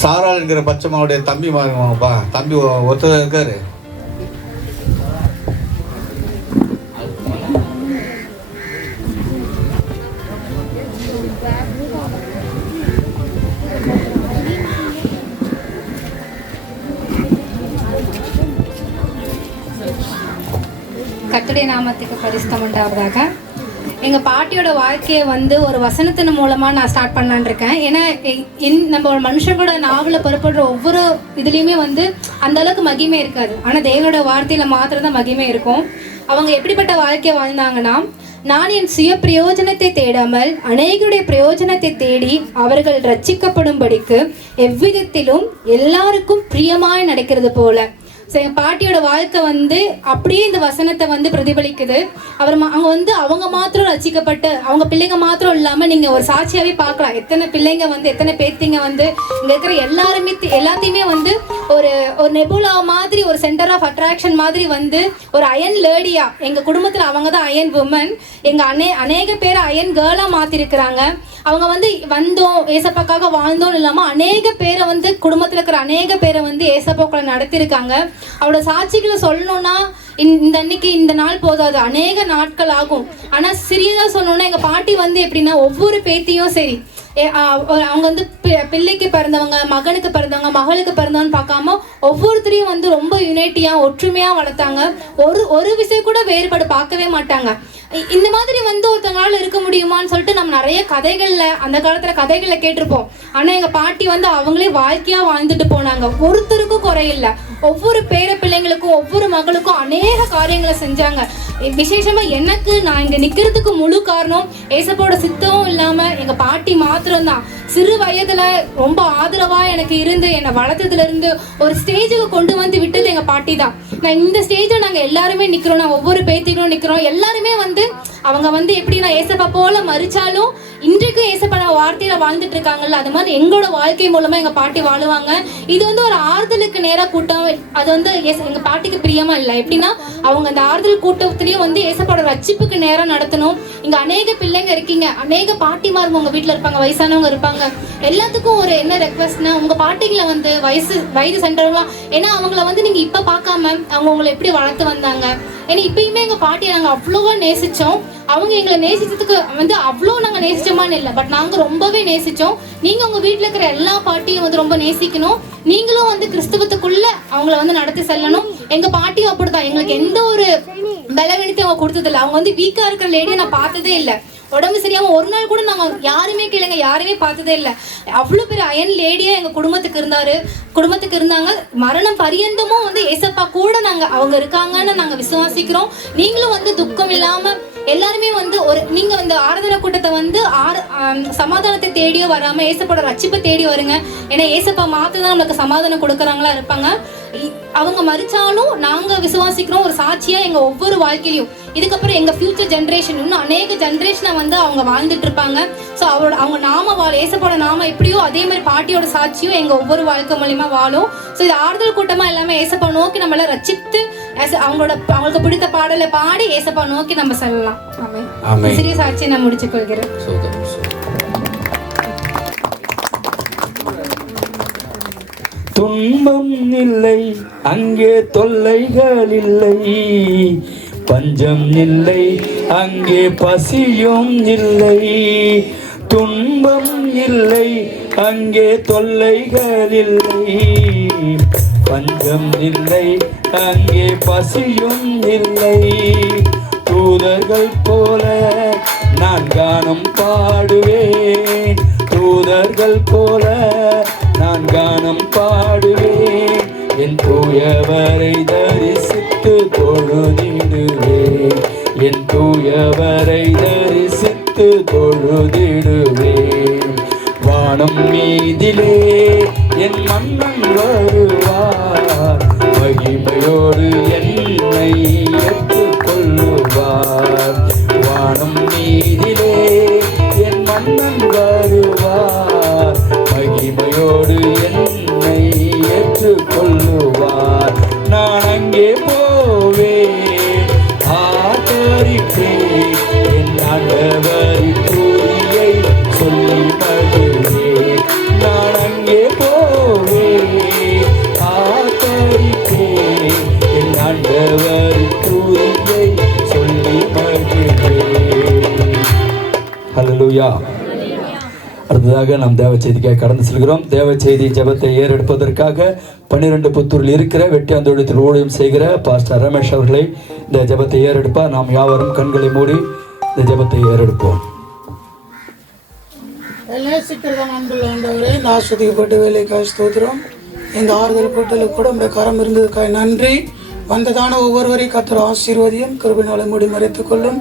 சாராள் என்கிற பச்சைமாவுடைய தம்பி வாங்கப்பா, தம்பி ஒருத்தர் இருக்காரு. கர்த்தருடைய நாமத்துக்கு பரிசுத்தம் உண்டாவதாக. எங்கள் பாட்டியோட வாழ்க்கையை வந்து ஒரு வசனத்தின் மூலமாக நான் ஸ்டார்ட் பண்ணலான் இருக்கேன். ஏன்னா நம்ம மனுஷங்களோட நாவலில் புறப்படுற ஒவ்வொரு இதுலேயுமே வந்து அந்த அளவுக்கு மகிமை இருக்காது. ஆனால் தேவனோட வார்த்தையில் மாத்திரம் தான் மகிமை இருக்கும். அவங்க எப்படிப்பட்ட வாழ்க்கையை வாழ்ந்தாங்கன்னா, நான் என் சுய பிரயோஜனத்தை தேடாமல் அநேகருடைய பிரயோஜனத்தை தேடி அவர்கள் ரட்சிக்கப்படும்படிக்கு எவ்விதத்திலும் எல்லாருக்கும் பிரியமாய் நடக்கிறது போல. ஸோ என் பாட்டியோட வாழ்க்கை வந்து அப்படியே இந்த வசனத்தை வந்து பிரதிபலிக்குது. அவங்க மாத்திரம் ரசிக்கப்பட்டு அவங்க பிள்ளைங்க மாத்திரம் இல்லாமல் நீங்கள் ஒரு சாட்சியாகவே பார்க்கலாம். எத்தனை பிள்ளைங்க வந்து எத்தனை பேத்திங்க வந்து இங்கே இருக்கிற எல்லாத்தையுமே வந்து ஒரு நெபுலா மாதிரி ஒரு சென்டர் ஆஃப் அட்ராக்ஷன் மாதிரி வந்து ஒரு அயன் லேடியா எங்கள் குடும்பத்தில் அவங்க தான் அயன் உமன். எங்கள் அநேக பேரை அயன் கேர்ளாக மாற்றிருக்கிறாங்க. அவங்க வந்து வந்தோம் ஏசப்பாக்காக வாழ்ந்தோம் இல்லாமல் அநேக பேரை வந்து குடும்பத்தில் இருக்கிற அநேக பேரை வந்து ஏசப்பாக்களை நடத்திருக்காங்க. அவரோட சாட்சிகளை சொல்லணும்னா இந்த நாள் போதாது, அநேக நாட்கள் ஆகும். ஆனால் சிறியதாக சொல்லணும்னா எங்கள் பாட்டி வந்து எப்படின்னா ஒவ்வொரு பேத்தியும் சரி அவங்க வந்து பிள்ளைக்கு பிறந்தவங்க, மகனுக்கு பிறந்தவங்க, மகளுக்கு பிறந்தவன்னு பார்க்காம ஒவ்வொருத்தரையும் வந்து ரொம்ப யுனைட்டியாக ஒற்றுமையாக வளர்த்தாங்க. ஒரு விஷயம் கூட வேறுபாடு பார்க்கவே மாட்டாங்க. இந்த மாதிரி வந்து ஒருத்தவங்களால இருக்க முடியுமான்னு சொல்லிட்டு நம்ம நிறைய அந்த காலத்தில் கதைகளில் கேட்டிருப்போம். ஆனால் எங்கள் பாட்டி வந்து அவங்களே வாழ்க்கையாக வாழ்ந்துட்டு போனாங்க. ஒருத்தருக்கும் குறையில்லை. ஒவ்வொரு பேர பிள்ளைங்களுக்கும் ஒவ்வொரு மகளுக்கும் அநேக காரியங்களை செஞ்சாங்க. விசேஷமாக நான் இங்கே நிற்கிறதுக்கு முழு காரணம் ஏசப்போட சித்தமும் இல்லாமல் எங்கள் பாட்டி மாத்திரம்தான். சிறு வயதுல ரொம்ப ஆதரவா எனக்கு இருந்து என்னை வளர்த்ததுல இருந்து ஒரு ஸ்டேஜுக்கு கொண்டு வந்து விட்டது எங்க பாட்டி தான். நான் இந்த ஸ்டேஜில் நாங்க எல்லாருமே நிக்கிறோம், நான் ஒவ்வொரு பேத்திகளும் நிக்கிறோம். எல்லாருமே வந்து அவங்க வந்து எப்படி நான் ஏசப்பா போல மறிச்சாலும் இன்றைக்கும் ஏசப்பா நம்ம வார்த்தையில வாழ்ந்துட்டு இருக்காங்கல்ல, அது மாதிரி எங்களோட வாழ்க்கை மூலமா எங்க பாட்டி வாழுவாங்க. இது வந்து ஒரு ஆறுதலுக்கு நேராக கூட்டம். அது வந்து எங்க பாட்டிக்கு பிரியமா இல்லை. எப்படின்னா அவங்க அந்த ஆறுதல் கூட்டத்திலயும் வந்து ஏசப்பாட ரட்சிப்புக்கு நேரம் நடத்தணும். இங்க அநேக பிள்ளைங்க இருக்கீங்க, அநேக பாட்டிமாருங்க உங்க வீட்டுல இருப்பாங்க, வயசானவங்க இருப்பாங்க. எல்லாத்துக்கும் ஒரு என்ன ரெக்வஸ்ட்னா உங்க பாட்டிகளை வந்து வயது சென்றவங்களாம், ஏன்னா அவங்கள வந்து நீங்க இப்ப பார்க்காம அவங்க உங்களை எப்படி வளர்த்து வந்தாங்க. ஏன்னா இப்பயுமே எங்க பாட்டியை நாங்க அவ்வளோவா நேசிச்சோம். அவங்க எங்களை நேசிச்சதுக்கு வந்து அவ்வளோ நாங்கள் நேசிச்சோமான்னு இல்லை, பட் நாங்கள் ரொம்பவே நேசித்தோம். நீங்கள் உங்கள் வீட்டில் இருக்கிற எல்லா பாட்டியும் வந்து ரொம்ப நேசிக்கணும். நீங்களும் வந்து கிறிஸ்துவத்துக்குள்ள அவங்கள வந்து நடத்தி செல்லணும். எங்கள் பாட்டியும் அப்படிதான். எங்களுக்கு எந்த ஒரு பலவீனத்தை அவங்க கொடுத்ததில்லை. அவங்க வந்து வீக்காக இருக்கிற லேடியை நான் பார்த்ததே இல்லை. உடம்பு சரியாம ஒரு நாள் கூட நாங்கள் யாருமே கேளுங்க யாருமே பார்த்ததே இல்லை. அவ்வளோ பெரிய அயன் லேடியா எங்கள் குடும்பத்துக்கு இருந்தாங்க. மரணம் பரியந்தமும் வந்து ஏசப்பா கூட அவங்க இருக்காங்கன்னு நாங்கள் விசுவாசிக்கிறோம். நீங்களும் வந்து துக்கம் இல்லாம எல்லாருமே வந்து நீங்க வந்து ஆராதனை கூட்டத்தை வந்து சமாதானத்தை தேடியோ வராம ஏசப்போட ரட்சிப்பை தேடி வருங்க. ஏன்னா ஏசப்பா மாத்திரம் நம்மளுக்கு சமாதானம் கொடுக்கறாங்களா இருப்பாங்க. அவங்க மறிச்சாலும் நாங்க விசுவாசிக்கிறோம் ஒரு சாட்சியா எங்க ஒவ்வொரு வாழ்க்கையிலும். இதுக்கப்புறம் எங்க ஃபியூச்சர் ஜென்ரேஷன் இன்னும் அநேக ஜென்ரேஷனை வந்து அவங்க வாழ்ந்துட்டு இருப்பாங்க. ஸோ அவங்க ஏசப்போட நாம எப்படியோ அதே மாதிரி பாட்டியோட சாட்சியும் எங்க ஒவ்வொரு வாழ்க்கை மூலியமா வாழும். ஸோ இது ஆறுதல் கூட்டமா எல்லாமே ஏசப்பா நோக்கி நம்மள ரட்சித்து அவங்களுக்கு பிடித்த பாடலை பாடி ஏசப்பா நோக்கி நம்ம செல்லலாம். சிறிய சாட்சியை நான் முடிச்சு கொள்கிறேன். துன்பம் இல்லை, அங்கே தொல்லைகள் இல்லை, பஞ்சம் இல்லை, அங்கே பசியும் இல்லை. துன்பம் இல்லை, அங்கே தொல்லைகள் இல்லை, பஞ்சம் இல்லை, அங்கே பசியும் இல்லை. தூதர்கள் போல நான் கானம் பாடுவேன், தூதர்கள் போல நான் கானம் பாடுவேன். என் தூயவரை தரிசித்து தொழுதிடுவேன், என் தூயவரை தரிசித்து தொழுதிடுவேன். வானம் மீதிலே என் மன்னன் வருவார், மகிமையோடு என்னை ஏற்றுக்கொள்ளுவார். வானம் மீதிலே என் மன்னன் வருவார், மகிமையோடு என்னை ஏற்றுக்கொள்ளுவார். நான் அங்கே போவேன், ஆதரிப்பேன், என் ஆண்டவரின் துதியை சொல்லி மகிழ்வேன். நான் அங்கே போவேன், ஆதரிப்பேன், என் ஆண்டவரின் துதியை சொல்லி மகிழ்வேன். ஹல்லேலூயா. அடுத்ததாக நாம் தேவ செய்திக்காக கடந்து செல்கிறோம். தேவ செய்தி ஜெபத்தை ஏறெடுப்பதற்காக 12 புத்தூரில் இருக்கிற வெட்டியாந்தோட்டத்தில் ஊழியம் செய்கிற பாஸ்டர் ரமேஷ் அவர்களை இந்த ஜெபத்தை ஏறெடுப்பார். நாம் யாவரும் கண்களை மூடி இந்த ஜெபத்தை ஏறெடுப்போம். ஆஸ்வதிக்கப்பட்ட வேலைக்காக ஸ்தோத்திரம். இந்த ஆறுதல் கூட்டலுக்கு கூட உடைய கரம் இருந்ததுக்காக நன்றி. வந்ததான ஒவ்வொருவரையும் கர்த்தர் ஆசீர்வதியும் கிருபையினாலே மூடி மறைத்துக் கொள்ளும்.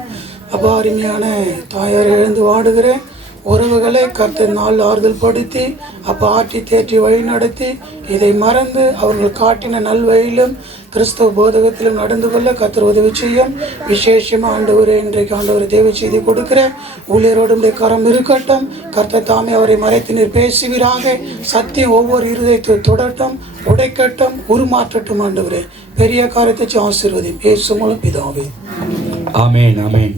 அப்போ அருமையான தாயார் எழுந்து வாடுகிறேன். உறவுகளை கர்த்தர் நாள் ஆறுதல் படுத்தி அப்போ ஆற்றி தேற்றி வழி நடத்தி இதை மறந்து அவர்கள் காட்டின நல்வழியிலும் கிறிஸ்தவ போதகத்திலும் நடந்து கொள்ள கர்த்தர் உதவி செய்யும். விசேஷமாக ஆண்டவரே, இன்றைக்கு ஆண்டவர் தேவை செய்தி கொடுக்கிறேன். ஊழியரோடு கரம் இருக்கட்டும். கர்த்தர் தாமே அவரை மறைத்து நீர் பேசுவீராக. சத்தியம் ஒவ்வொரு இருதயத்தை தொடட்டும், உடைக்கட்டும், உருமாற்றட்டும். ஆண்டவரே, பெரிய காரியத்தை ஆசீர்வதியும். இயேசு மூலம் பிதாவே, ஆமேன், ஆமேன்.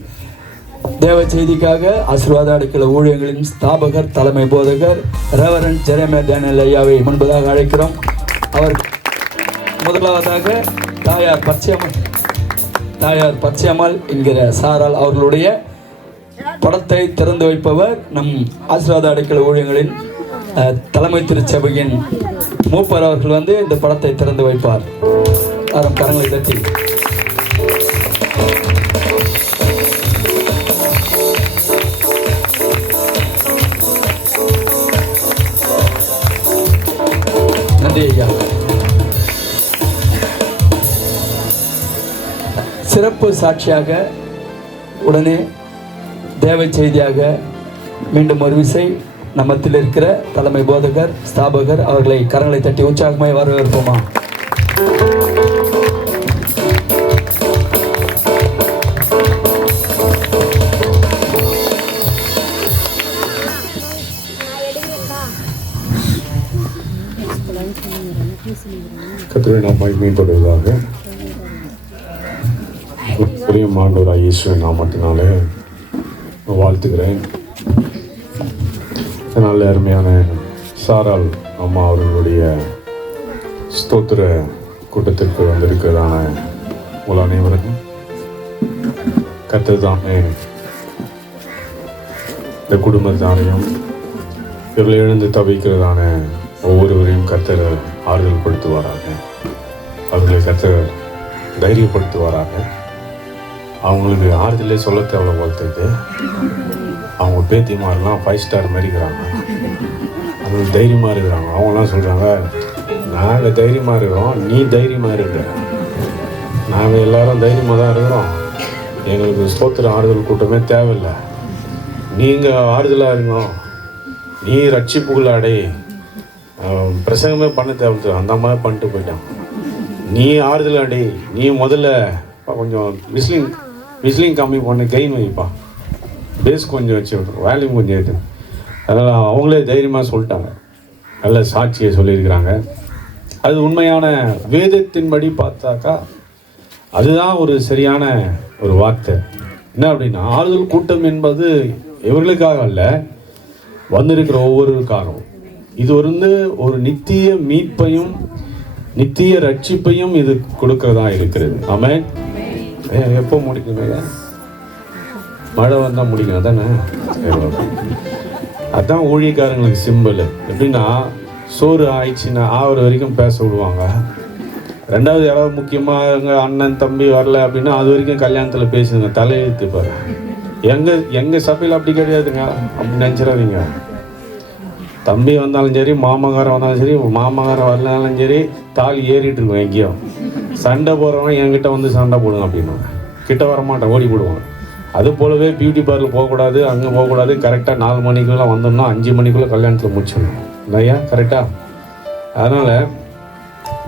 தேவ செய்திக்காக ஆசீர்வாத அடைக்கல ஊழியர்களின் ஸ்தாபகர் தலைமை போதகர் ரெவரண்ட் ஜெரேமியா டேனியல் ஐயாவை முன்பதாக அழைக்கிறோம். அவர் முதலாவதாக தாயார் பச்சையம்மாள் என்கிற சாரால் அவர்களுடைய படத்தை திறந்து வைப்பவர் நம் ஆசீர்வாத அடைக்கல ஊழியர்களின் தலைமை திருச்சபையின் மூப்பர் அவர்கள் இந்த படத்தை திறந்து வைப்பார். கரங்களை தட்டி சிறப்பு சாட்சியாக உடனே தேவ செய்தியாக மீண்டும் ஒரு விசை நம்மத்தில் இருக்கிற தலைமை போதகர் ஸ்தாபகர் அவர்களை கரங்களை தட்டி உற்சாகமாய் வரவேற்போமா? கர்த்தரை நாம் மகிமைப்படுவதாக. பிரியம் ஆண்டவராகிய இயேசுவின் நாமத்தினாலே வாழ்த்துகிறேன். இதனால் அருமையான சாரால் அம்மா அவர்களுடைய ஸ்தோத்திர கூட்டத்திற்கு வந்திருக்கிறதான உங்கள் அனைவருக்கும் கர்த்தர் தாமே இந்த குடும்பத்தாரையும் இவர்கள் எழுந்து தவிக்கிறதான ஒவ்வொருவரையும் கர்த்தர் ஆறுதல் படுத்துவாராக. அவர்களை கர்த்தர் தைரியப்படுத்துவாராக. அவங்களுக்கு ஆறுதலே சொல்ல தேவை வளர்த்துட்டு அவங்க பேத்திமாரெலாம் 5 ஸ்டார் மாதிரி இருக்கிறாங்க. அவங்களுக்கு தைரியமாக இருக்கிறாங்க. அவங்களாம் சொல்கிறாங்க, நாங்கள் தைரியமாக இருக்கிறோம், நீ தைரியமாக இருக்கிற. நாங்கள் எல்லோரும் தைரியமாக தான் இருக்கிறோம். எங்களுக்கு ஸ்தோத்திர ஆறுதல் கூட்டமே தேவையில்லை. நீங்கள் ஆறுதலாக இருக்கணும், நீ ரட்சிப்புகள் அடை, பிரசங்கமே பண்ண தேவை. அந்த மாதிரி பண்ணிட்டு போயிட்டான். நீ ஆறுதல் அடை, நீ முதல்ல கொஞ்சம் விஸ்லிங் கம்மி பண்ணி கெயின் வைப்பா, பேஸ் கொஞ்சம் வச்சு வேல்யூம் கொஞ்சம் ஏற்று. அதனால் அவங்களே தைரியமாக சொல்லிட்டாங்க, நல்ல சாட்சியை சொல்லியிருக்கிறாங்க. அது உண்மையான வேதத்தின்படி பார்த்தாக்கா அதுதான் ஒரு சரியான ஒரு வார்த்தை. என்ன அப்படின்னா, ஆறுதல் கூட்டம் என்பது இவர்களுக்காக அல்ல, வந்திருக்கிற ஒவ்வொருவருக்காகவும். இது ஒரு நித்திய மீட்பையும் நித்திய ரட்சிப்பையும் இது கொடுக்கறதா இருக்கிறது. ஆமென். எப்போ முடிக்கணுங்க? மழை வந்தால் முடிக்கணும் தானே? அதுதான் ஊழியக்காரங்களுக்கு சிம்பிள். எப்படின்னா, சோறு ஆயிடுச்சுன்னா ஆகிற வரைக்கும் பேச விடுவாங்க. ரெண்டாவது யாராவது முக்கியமாக அண்ணன் தம்பி வரல அப்படின்னா அது வரைக்கும் கல்யாணத்தில் பேசுங்க, தலையெழுத்துப்பாரு. எங்கள் சபையில் அப்படி கிடையாதுங்க, அப்படி நினச்சிடாதீங்க. தம்பி வந்தாலும் சரி, மாமகாரம் வந்தாலும் சரி, மாமகாரம் வரலனாலும் சரி, தாலி ஏறிட்டு இருக்கோம். எங்கேயோ சண்டை போடுறவங்க என்கிட்ட வந்து சண்டை போடுங்க அப்படின்னா கிட்ட வரமாட்டேன், ஓடி போடுவாங்க. அது போலவே பியூட்டி பார்லர் போகக்கூடாது, அங்கே போகக்கூடாது. கரெக்டாக 4 மணிக்குள்ளே வந்தோம்னா 5 மணிக்குள்ளே கல்யாணத்தில் முடிச்சிடணும் இல்லையா? கரெக்டாக. அதனால்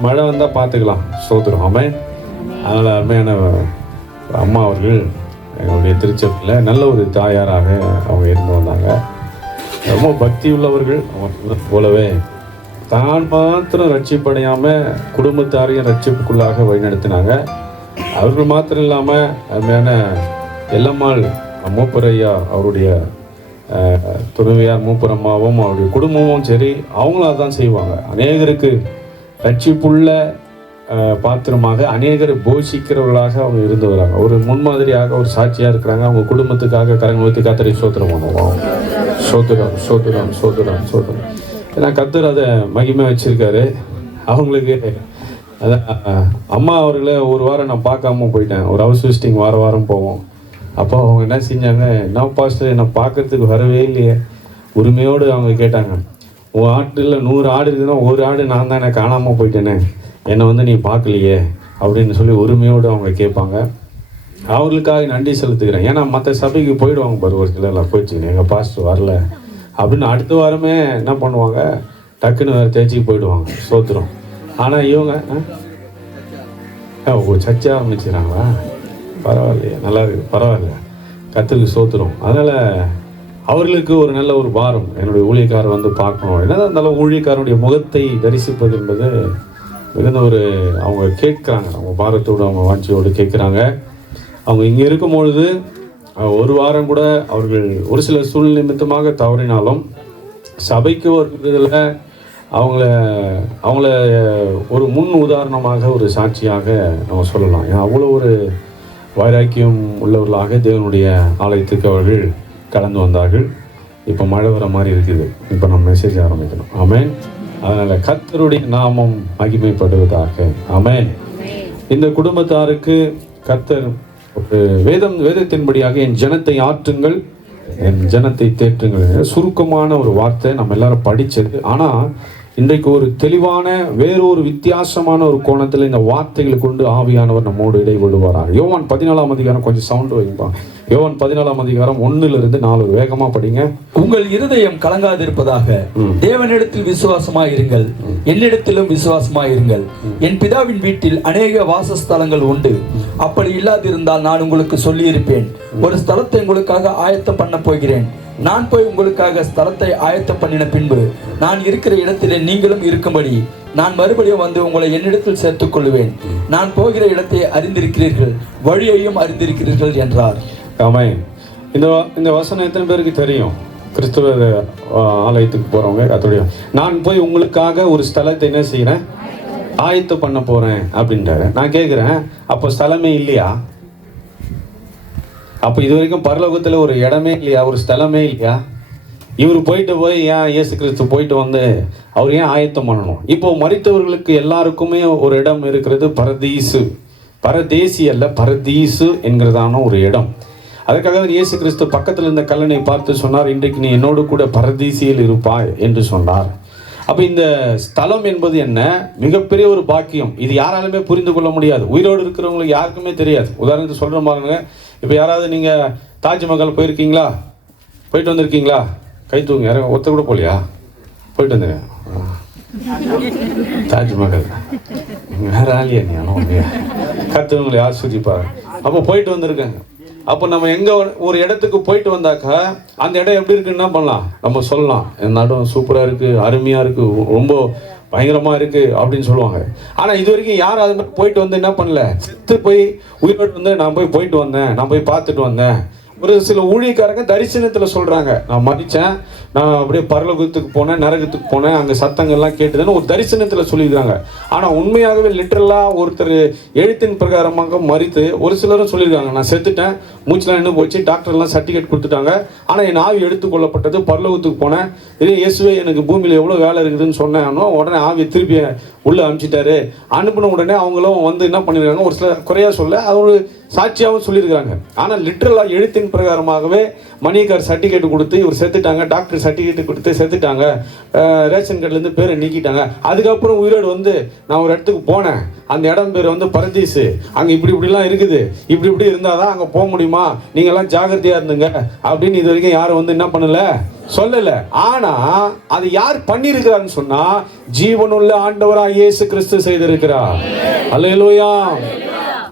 மழை வந்தால் பார்த்துக்கலாம், சோத்துரும். ஆமாம். அதனால் அருமையான அம்மா அவர்கள் எங்களுடைய திருச்சபையில் நல்ல ஒரு தாயாராக அவங்க இருந்து வந்தாங்க. ரொம்ப பக்தி உள்ளவர்கள். போலவே தான் மாத்திரம் ரட்சிப்படையாமல் குடும்பத்தாரையும் ரட்சிப்புக்குள்ளாக வழிநடத்தினாங்க. அவர்கள் மாத்திரம் இல்லாமல் அருமையான எல்லம்மாள் மூப்பரையா அவருடைய துணைவியார் மூப்பரம்மாவும் அவருடைய குடும்பமும் சரி, அவங்களும் அதான் செய்வாங்க. அநேகருக்கு ரட்சிப்புள்ள பாத்திரமாக அநேகரை போஷிக்கிறவர்களாக அவங்க இருந்து வராங்க. ஒரு முன்மாதிரியாக ஒரு சாட்சியாக இருக்கிறாங்க. அவங்க குடும்பத்துக்காக கரங்களை வைத்து கர்த்தரை ஸ்தோத்திரம் பண்ணுவோம். ஸ்தோத்திரம் ஸ்தோத்திரம் ஸ்தோத்திரம் ஸ்தோத்திரம். ஏன்னா கர்த்தர் அதை மகிமை வச்சிருக்காரு அவங்களுக்கு. அதான் அம்மா அவர்களை ஒரு வாரம் நான் பார்க்காம போயிட்டேன். ஒரு ஹவுஸ் விசிட்டிங் வாரம் போவோம். அப்போ அவங்க என்ன செஞ்சாங்க, என்ன பாஸ்டர் என்னை பார்க்கறதுக்கு வரவே இல்லையே. உரிமையோடு அவங்க கேட்டாங்க, உன் ஆட்டில் 100 ஆடு இருக்குதுன்னா ஒரு ஆடு நான் தானே காணாமல் போயிட்டேனே, என்னை நீ பார்க்கலையே அப்படின்னு சொல்லி உரிமையோடு அவங்க கேட்பாங்க. அவர்களுக்காக நன்றி செலுத்துக்கிறேன். ஏன்னா மற்ற சபைக்கு போயிடுவாங்க பாரு, ஒரு சிலர்லாம் போயிடுச்சுங்க எங்கள் பாஸ்டர் வரல அப்படின்னு அடுத்த வாரமே என்ன பண்ணுவாங்க, டக்குன்னு வேறு தேய்ச்சிக்கு போயிடுவாங்க, சோத்துரும். ஆனால் இவங்க சர்ச்சை ஆரம்பிச்சுறாங்களா, பரவாயில்லையே, நல்லா இருக்குது, பரவாயில்ல, கர்த்தருக்கு சோத்துரும். அதனால் அவர்களுக்கு ஒரு நல்ல ஒரு பாரம், என்னுடைய ஊழியக்காரர் வந்து பார்க்கணும். என்னதான் இருந்தாலும் ஊழியக்காரனுடைய முகத்தை தரிசிப்பது என்பது மிகுந்த ஒரு, அவங்க கேட்குறாங்க, அவங்க பாரத்தோடு அவங்க வாஞ்சியோடு கேட்குறாங்க. அவங்க இங்கே இருக்கும்பொழுது ஒரு வாரம் கூட அவர்கள் ஒரு சில சூழ்நிலை நிமித்தமாக தவறினாலும் சபைக்கு வருவதில் அவங்கள ஒரு முன் உதாரணமாக ஒரு சாட்சியாக நம்ம சொல்லலாம். ஏன்னா அவ்வளோ ஒரு வைராக்கியம் உள்ளவர்களாக தேவனுடைய ஆலயத்துக்கு அவர்கள் கடந்து வந்தார்கள். இப்போ மழை வர மாதிரி இருக்குது, இப்போ நம்ம மெசேஜ் ஆரம்பிக்கணும். ஆமென். அதனால் கர்த்தருடைய நாமம் மகிமைப்படுவதாக. ஆமென். இந்த குடும்பத்தாருக்கு கர்த்தர் வேதத்தின்படியாக என் ஜனத்தை ஆற்றுங்கள், என் ஜனத்தை தேற்றுங்கள், சுருக்கமான ஒரு வார்த்தை நம்ம எல்லாரும் படித்தது. ஆனால் இன்றைக்கு ஒரு தெளிவான வேறொரு வித்தியாசமான ஒரு கோணத்தில் இந்த வார்த்தைகளை கொண்டு ஆவியானவர் நம்மோடு இடைபடுவாராக. யோவான் 14ஆம் அதிகாரம், கொஞ்சம் சவுண்ட் வைப்பாங்க. யோவான் 14ஆம் அதிகாரம் 1-4 வேகமாக படிங்க. உங்கள் இருதயம் கலங்காதிருப்பதாக, தேவனிடத்தில் விசுவாசமாயிருங்கள், என்னிடத்திலும் விசுவாசமாயிருங்கள். என் பிதாவின் வீட்டில் அநேக வாசஸ்தலங்கள் உண்டு. அப்படி இல்லாதிருந்தால் நான் உங்களுக்கு சொல்லியிருப்பேன். ஒரு ஸ்தலத்தை உங்களுக்காக ஆயத்தம் பண்ண போகிறேன். நான் போய் உங்களுக்காக ஸ்தலத்தை ஆயத்தம் பண்ணின பின்பு நான் இருக்கிற இடத்திலே நீங்களும் இருக்கும்படி நான் மறுபடியும் வந்து உங்களை என்னிடத்தில் சேர்த்துக் கொள்வேன். நான் போகிற இடத்தை அறிந்திருக்கிறீர்கள், வழியையும் அறிந்திருக்கிறீர்கள் என்றார். ஆமென். இந்த வசனம் எத்தனை பேருக்கு தெரியும்? கிறிஸ்துவ ஆலயத்துக்கு போகிறவங்க அதோடைய, நான் போய் உங்களுக்காக ஒரு ஸ்தலத்தை என்ன செய்கிறேன், ஆயத்தம் பண்ண போகிறேன் அப்படின்றாரு. நான் கேட்குறேன், அப்போ ஸ்தலமே இல்லையா? அப்போ இது வரைக்கும் பரலோகத்தில் ஒரு இடமே இல்லையா, ஒரு ஸ்தலமே இல்லையா? இவர் போயிட்டு போய் ஏன் இயேசு கிறிஸ்து போயிட்டு வந்து அவர் ஏன் ஆயத்தம் பண்ணணும்? இப்போ மரித்தவர்களுக்கு எல்லாருக்குமே ஒரு இடம் இருக்கிறது, பரதீசு. பரதேசி அல்ல, பரதீசு என்கிறதான ஒரு இடம். அதுக்காக இயேசு கிறிஸ்து பக்கத்தில் இருந்த கல்லனை பார்த்து சொன்னார், இன்றைக்கு நீ என்னோடு கூட பரதீசியில் இருப்பாய் என்று சொன்னார். அப்போ இந்த ஸ்தலம் என்பது என்ன, மிகப்பெரிய ஒரு பாக்கியம். இது யாராலுமே புரிந்து கொள்ள முடியாது, உயிரோடு இருக்கிறவங்களுக்கு யாருக்குமே தெரியாது. உதாரணத்துக்கு சொல்கிற பாருங்க, இப்போ யாராவது நீங்கள் தாஜ்மஹால் போயிருக்கீங்களா, போயிட்டு வந்திருக்கீங்களா? கை தூங்க, யாரும் ஒருத்தர் கூட போகலையா? போயிட்டு வந்துங்க. தாஜ்மஹால் வேற ஆளியா நீ? கத்துவங்களை யார் சுற்றிப்பாரு. அப்போ போயிட்டு வந்திருக்காங்க. அப்போ நம்ம எங்கே ஒரு இடத்துக்கு போயிட்டு வந்தாக்கா அந்த இடம் எப்படி இருக்குன்னு என்ன பண்ணலாம், நம்ம சொல்லலாம், இந்த இடம் சூப்பராக இருக்குது, அருமையாக இருக்குது, ரொம்ப பயங்கரமாக இருக்குது அப்படின்னு சொல்லுவாங்க. ஆனால் இது வரைக்கும் யாரும் அது மாதிரி போயிட்டு வந்து என்ன பண்ணல, செத்து போய் உயிரோடு வந்து நான் போயிட்டு வந்தேன், நான் போய் பார்த்துட்டு வந்தேன். ஒரு சில ஊழியக்காரங்க தரிசனத்தில் சொல்கிறாங்க, நான் மதித்தேன், நான் அப்படியே பரலோகத்துக்கு போனேன், நரகத்துக்கு போனேன், அங்கே சத்தங்கள்லாம் கேட்டுதுன்னு ஒரு தரிசனத்தில் சொல்லியிருக்காங்க. ஆனால் உண்மையாகவே லிட்டரலாக ஒருத்தர் எழுத்தின் பிரகாரமாக மறித்து ஒரு சிலரும் சொல்லியிருக்காங்க, நான் செத்துட்டேன், மூச்செலாம் இன்னும் போச்சு, டாக்டர்லாம் சர்டிஃபிகேட் கொடுத்துட்டாங்க, ஆனால் என் ஆவி எடுத்துக்கொள்ளப்பட்டது, பரலோகத்துக்கு போனேன், இதே இயேசுவே எனக்கு பூமியில் எவ்வளோ வேலை இருக்குதுன்னு சொன்னேன், உடனே ஆவியை திருப்பி உள்ளே அனுப்பிச்சிட்டாரு. அனுப்பின உடனே அவங்களும் வந்து என்ன பண்ணியிருக்காங்க, ஒரு சில குறையாக சொல்ல அது ஒரு சாட்சியாகவும் சொல்லியிருக்கிறாங்க. ஆனால் லிட்டரலாக எழுத்தின் பிரகாரமாகவே மணியக்கார் சர்டிஃபிகேட் கொடுத்து இவர் செத்துட்டாங்க, டாக்டர் சர்டிஃபிகேட் கொடுத்து செத்துட்டாங்க, ரேஷன் கார்டுலேருந்து பேரை நீக்கிட்டாங்க. அதுக்கப்புறம் உயிரோடு வந்து நான் ஒரு இடத்துக்கு போனேன், அந்த இடம் பேர் வந்து பரதீசு, அங்கே இப்படிலாம் இருக்குது, இப்படி இருந்தால் தான் அங்கே போக முடியுமா, நீங்கள்லாம் ஜாகிரதையாக இருந்துங்க அப்படின்னு இது வரைக்கும் யாரும் வந்து என்ன பண்ணலை, சொல்லலை. ஆனால் அது யார் பண்ணியிருக்கிறான்னு சொன்னால் ஜீவனுள்ள ஆண்டவராக இயேசு கிறிஸ்து செய்திருக்கிறார். அல்லேலூயா.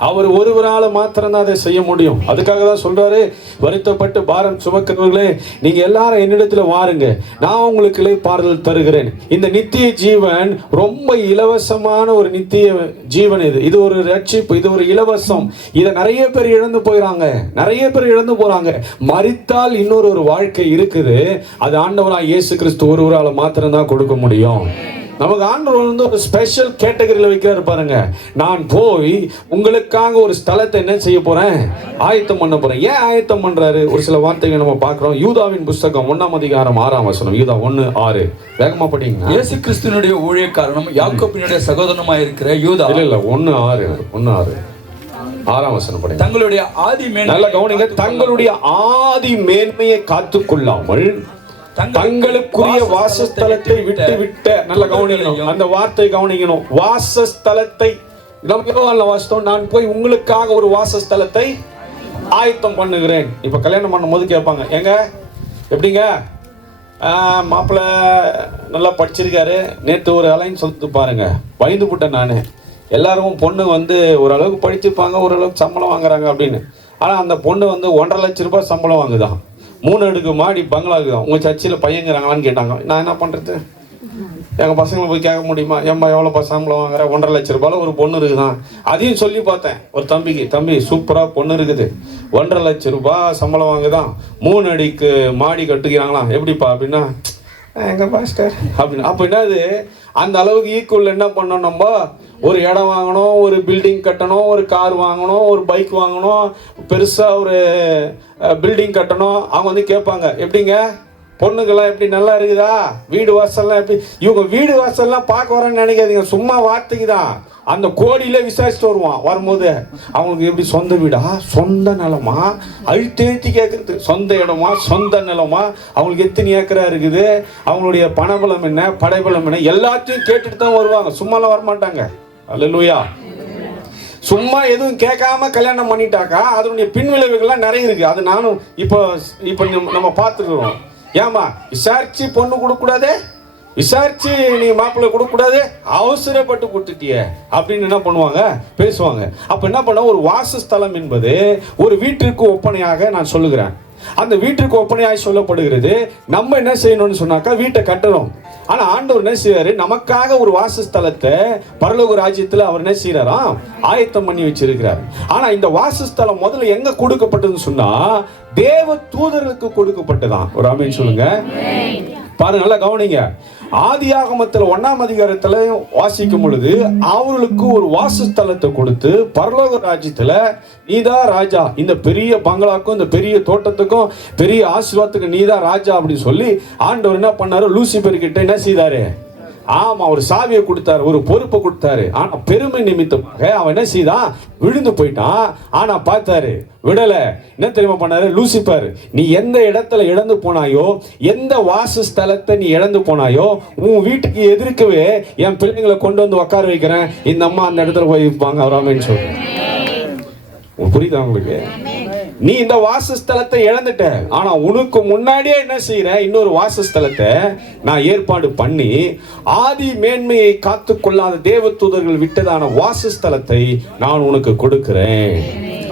அவர் ஒருவரால் மாத்திரம்தான் அதை செய்ய முடியும். அதுக்காக தான் சொல்றாரு, வருத்தப்பட்டு பாரம் சுமக்கிறவர்களே நீங்கள் எல்லாரும் என்னிடத்தில் வாருங்க, நான் உங்களுக்கு இளைப்பாறுதல் தருகிறேன். இந்த நித்திய ஜீவன் ரொம்ப இலவசமான ஒரு நித்திய ஜீவன். இது ஒரு ரட்சிப்பு, இது ஒரு இலவசம். இதை நிறைய பேர் இழந்து போறாங்க. மரித்தால் இன்னொரு வாழ்க்கை இருக்குது, அது ஆண்டவராக இயேசு கிறிஸ்து ஒருவரால் மாத்திரம்தான் கொடுக்க முடியும். நமக்கு ஆண்டவர் வந்து ஒரு ஸ்பெஷல் கேட்டகரியில் வைக்கிறாரு பாருங்க. நான் போய் உங்களுக்காக ஒரு ஸ்தலத்தை என்ன செய்ய போறேன், ஆயத்தம் பண்ண போறேன். ஏன் ஆயத்தம் பண்றாரு? ஒரு சில வார்த்தைகள் நம்ம பார்க்கிறோம். யூதாவின் புஸ்தகம் 1ஆம் அதிகாரம் 6ஆம் வசனம். யூதா 1:6 வேகமா படிங்க. இயேசு கிறிஸ்துவினுடைய ஊழியக்காரனும் யாக்கோபினுடைய சகோதரனுமாய் இருக்கிற யூதா. இல்ல 1:6 6ஆம் வசனம் படிங்க. தங்களுடைய ஆதி மேன்மை, நல்ல கவனிங்க, தங்களுடைய ஆதி மேன்மையை காத்துக்கொள்ளாமல் தங்களுக்குரிய வாசஸ்தலத்தை விட்டு நல்ல கவனிக்கணும், அந்த வார்த்தை கவனிக்கணும். வாசஸ்தலத்தை நம்ம வாசித்தோம், நான் போய் உங்களுக்காக ஒரு வாசஸ்தலத்தை ஆயத்தம் பண்ணுகிறேன். இப்போ கல்யாணம் பண்ணும் போது கேட்பாங்க, ஏங்க எப்படிங்க மாப்பிள்ளை நல்லா படிச்சிருக்காரு, நேற்று ஒரு அலைன்னு சொல்லிட்டு பாருங்க, பயந்து விட்டேன் நான். எல்லாரும் பொண்ணு வந்து ஓரளவுக்கு படிச்சிருப்பாங்க, ஓரளவுக்கு சம்பளம் வாங்குறாங்க அப்படின்னு. ஆனால் அந்த பொண்ணு வந்து 1.5 லட்ச ரூபாய் சம்பளம் வாங்குதான், 3 அடுக்கு மாடி பங்களாக்கு தான். உங்கள் சர்ச்சில் பையங்கிறாங்களான்னு கேட்டாங்க. நான் என்ன பண்ணுறது, எங்கள் பசங்களை போய் கேட்க முடியுமா, ஏம்மா எவ்வளோ சம்பளம் வாங்குற, 1.5 லட்ச ரூபாயில் ஒரு பொண்ணு இருக்குதான். அதையும் சொல்லி பார்த்தேன் ஒரு தம்பிக்கு, தம்பி சூப்பராக பொண்ணு இருக்குது, 1.5 லட்ச ரூபாய் சம்பளம் வாங்குதான், 3 அடிக்கு மாடி கட்டுக்கிறாங்களாம், எப்படிப்பா அப்படின்னா, எங்கள் பாஸ்டர் அப்படின்னு. அப்போ என்னது, அந்த அளவுக்கு ஈக்குவல் என்ன பண்ணோம், நம்ம ஒரு இடம் வாங்கணும், ஒரு பில்டிங் கட்டணும், ஒரு கார் வாங்கணும், ஒரு பைக் வாங்கணும், பெருசாக ஒரு பில்டிங் கட்டணும். அவங்க வந்து கேட்பாங்க, எப்படிங்க பொண்ணுக்கெல்லாம் எப்படி நல்லா இருக்குதா, வீடு வாசல்லாம் எப்படி. இவங்க வீடு வாசல்லாம் பார்க்க வரேன்னு நினைக்காதீங்க, சும்மா வார்த்தைக்கு தான். அந்த கோடியில விசாரிச்சுட்டு வருவான். வரும்போது அவங்களுக்கு எப்படி சொந்த வீடா, சொந்த நிலமா, அழுத்தேத்தி கேட்கறது, சொந்த இடமா, சொந்த நிலமா, அவங்களுக்கு எத்தனை ஏக்கரா இருக்குது, அவங்களுடைய பணபலம் என்ன, படைபலம் என்ன, எல்லாத்தையும் கேட்டுட்டு தான் வருவாங்க, சும்மாலாம் வரமாட்டாங்க. அல்லேலூயா. சும்மா எதுவும் கேட்காம கல்யாணம் பண்ணிட்டாக்கா அதனுடைய பின்விளைவுகள்லாம் நிறைய இருக்கு. அது நானும் இப்போ நம்ம பார்த்துக்கிறோம். ஏமா விசாரிச்சு பொண்ணு கொடுக்கூடாது, விசாரிச்சு நீ மாப்பிள்ளை கொடுக்கூடாது, அவசரப்பட்டு கொடுத்துட்டிய அப்படின்னு என்ன பண்ணுவாங்க, பேசுவாங்க. அப்ப என்ன பண்ண, ஒரு வாசஸ்தலம் என்பது ஒரு வீட்டிற்கு ஒப்பனையாக நான் சொல்லுகிறேன். அந்த வீட்டிற்கு ஒப்பனையாய் சொல்லப்படுகிறது. நம்ம என்ன செய்யணும்னு சொன்னாக்கா வீட்டை கட்டணும். ஆனா ஆண்டவர் என்ன செய்யறாரு, நமக்காக ஒரு வாசஸ்தலத்தை பரலோக ராஜ்யத்துல அவர் என்ன செய்யறாராம், ஆயத்தம் பண்ணி வச்சிருக்கிறார். ஆனா இந்த வாசஸ்தலம் முதல்ல எங்க கொடுக்கப்பட்டதுன்னு சொன்னா தேவ தூதர்களுக்கு கொடுக்கப்பட்டதான். ஒரு ஆமென் சொல்லுங்க. பாருங்க, நல்லா கவனிங்க. ஆதியாகமத்தில் 1ஆம் அதிகாரத்துல வாசிக்கும் பொழுது அவர்களுக்கு ஒரு வாசஸ்தலத்தை கொடுத்து, பரலோக ராஜ்யத்துல நீதான் ராஜா, இந்த பெரிய பங்களாக்கும் இந்த பெரிய தோட்டத்துக்கும் பெரிய ஆசீர்வாதத்துக்கு நீதான் ராஜா அப்படின்னு சொல்லி ஆண்டவர் என்ன பண்ணாரு, லூசிபர் கிட்ட என்ன செய்தாரு, ஆமா ஒரு சாவியை கொடுத்தாரு, ஒரு பொறுப்பை கொடுத்தாரு. ஆனா பெருமை நிமித்தமாக அவன் என்ன செய்தான், விழுந்து போயிட்டான். ஆனா பார்த்தாரு, விடல. என்ன தெரியுமா பண்ணாரு, லூசிபர் நீ எந்த இடத்துல இழந்து போனாயோ, எந்த வாசஸ்தலத்தை நீ இழந்து போனாயோ, உன் வீட்டுக்கு எதிர்க்கவே என் பிள்ளைங்களை கொண்டு வந்து உட்கார வைக்கிறேன், இந்த அம்மா அந்த இடத்துல போய் வைப்பாங்க. அவராமேன்னு சொல்றேன். புரியுதா உங்களுக்கு? நீ இந்த வாசஸ்தலத்தை இழந்துட்ட, ஆனா உனக்கு முன்னாடியே என்ன செய்யற, இன்னொரு வாசஸ்தலத்தை நான் ஏற்பாடு பண்ணி ஆதி மேன்மையை காத்து கொள்ளாத தேவ தூதர்கள் விட்டதான வாசஸ்தலத்தை நான் உனக்கு கொடுக்கிறேன்.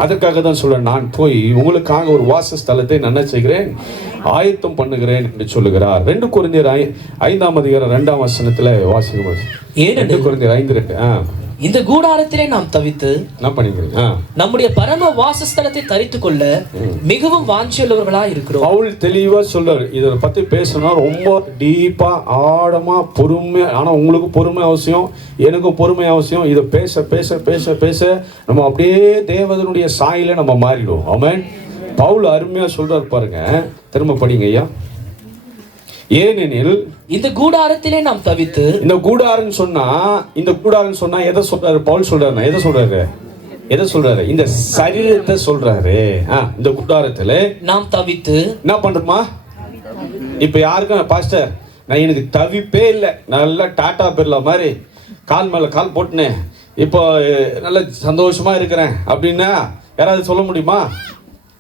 அதற்காக தான் சொல்றேன், நான் போய் உங்களுக்காக ஒரு வாசஸ்தலத்தை நான் என்ன செய்கிறேன், ஆயத்தம் பண்ணுகிறேன் என்று சொல்லுகிறார். 2 கொரிந்தியர் 5ஆம் அதிகாரம் 2ஆம் வசனத்துல வாசிக்கும். 2 கொரிந்தியர் 5:2. இந்த கூடாரத்திலே நாம் தவித்து என்ன பண்ணிக்கிறீங்க, நம்முடைய பரம வாசஸ்தலத்தை தரித்து கொள்ள மிகவும் வாஞ்சியுள்ளவர்களா இருக்கிறோம். பவுல் தெளிவா சொல்றாரு. இதை பத்தி பேசணும்னா ரொம்ப டீப்பா ஆழமா பொறுமையா, ஆனா உங்களுக்கு பொறுமை அவசியம், எனக்கும் பொறுமை அவசியம். இதை பேச பேச பேச பேச நம்ம அப்படியே தேவதனுடைய சாயில நம்ம மாறிடுவோம். ஆமென். பவுல் அருமையா சொல்றாரு பாருங்க, திரும்ப படிங்க ஐயா. ஏனெனில் இந்த கூடாரத்திலே நாம் தவித்து, இந்த கூடாரன்னு சொன்னா எதை சொல்றாரு பவுல் சொல்றாரு, எதை சொல்றாரு, இந்த சரீரத்தை சொல்றாரு. இந்த கூடாரத்துல நாம் தவித்து என்ன பண்றோமா, இப்ப யாருக்கும் பாஸ்டர் நான் எனக்கு தவிப்பே இல்லை, நல்லா டாடா பிர்லா மாதிரி கால் மேல கால் போட்டுனேன், இப்போ நல்ல சந்தோஷமா இருக்கிறேன் அப்படின்னா யாராவது சொல்ல முடியுமா?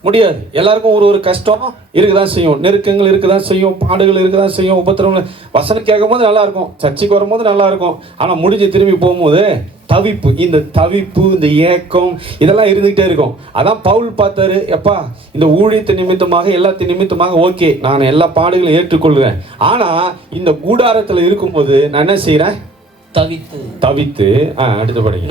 முடியாது. எல்லாருக்கும் ஒரு கஷ்டம் இருக்குதான் செய்யும், நெருக்கங்கள் இருக்குதான் செய்யும், பாடுகள் இருக்குதான் செய்யும், உபத்திரவங்கள். வசனம் கேட்கும் போது நல்லா இருக்கும், சர்ச்சைக்கு வரும்போது நல்லா இருக்கும், ஆனா முடிஞ்சு திரும்பி போகும்போது தவிப்பு, இந்த தவிப்பு, இந்த ஏக்கம் இதெல்லாம் இருந்துகிட்டே இருக்கும். அதான் பவுல் பார்த்தாரு, எப்பா இந்த ஊழியத்தை நிமித்தமாக எல்லாத்தின் நிமித்தமாக ஓகே நான் எல்லா பாடுகளையும் ஏற்றுக்கொள்கிறேன், ஆனா இந்த கூடாரத்துல இருக்கும்போது நான் என்ன செய்யறேன், தவித்து அடுத்த படிங்க.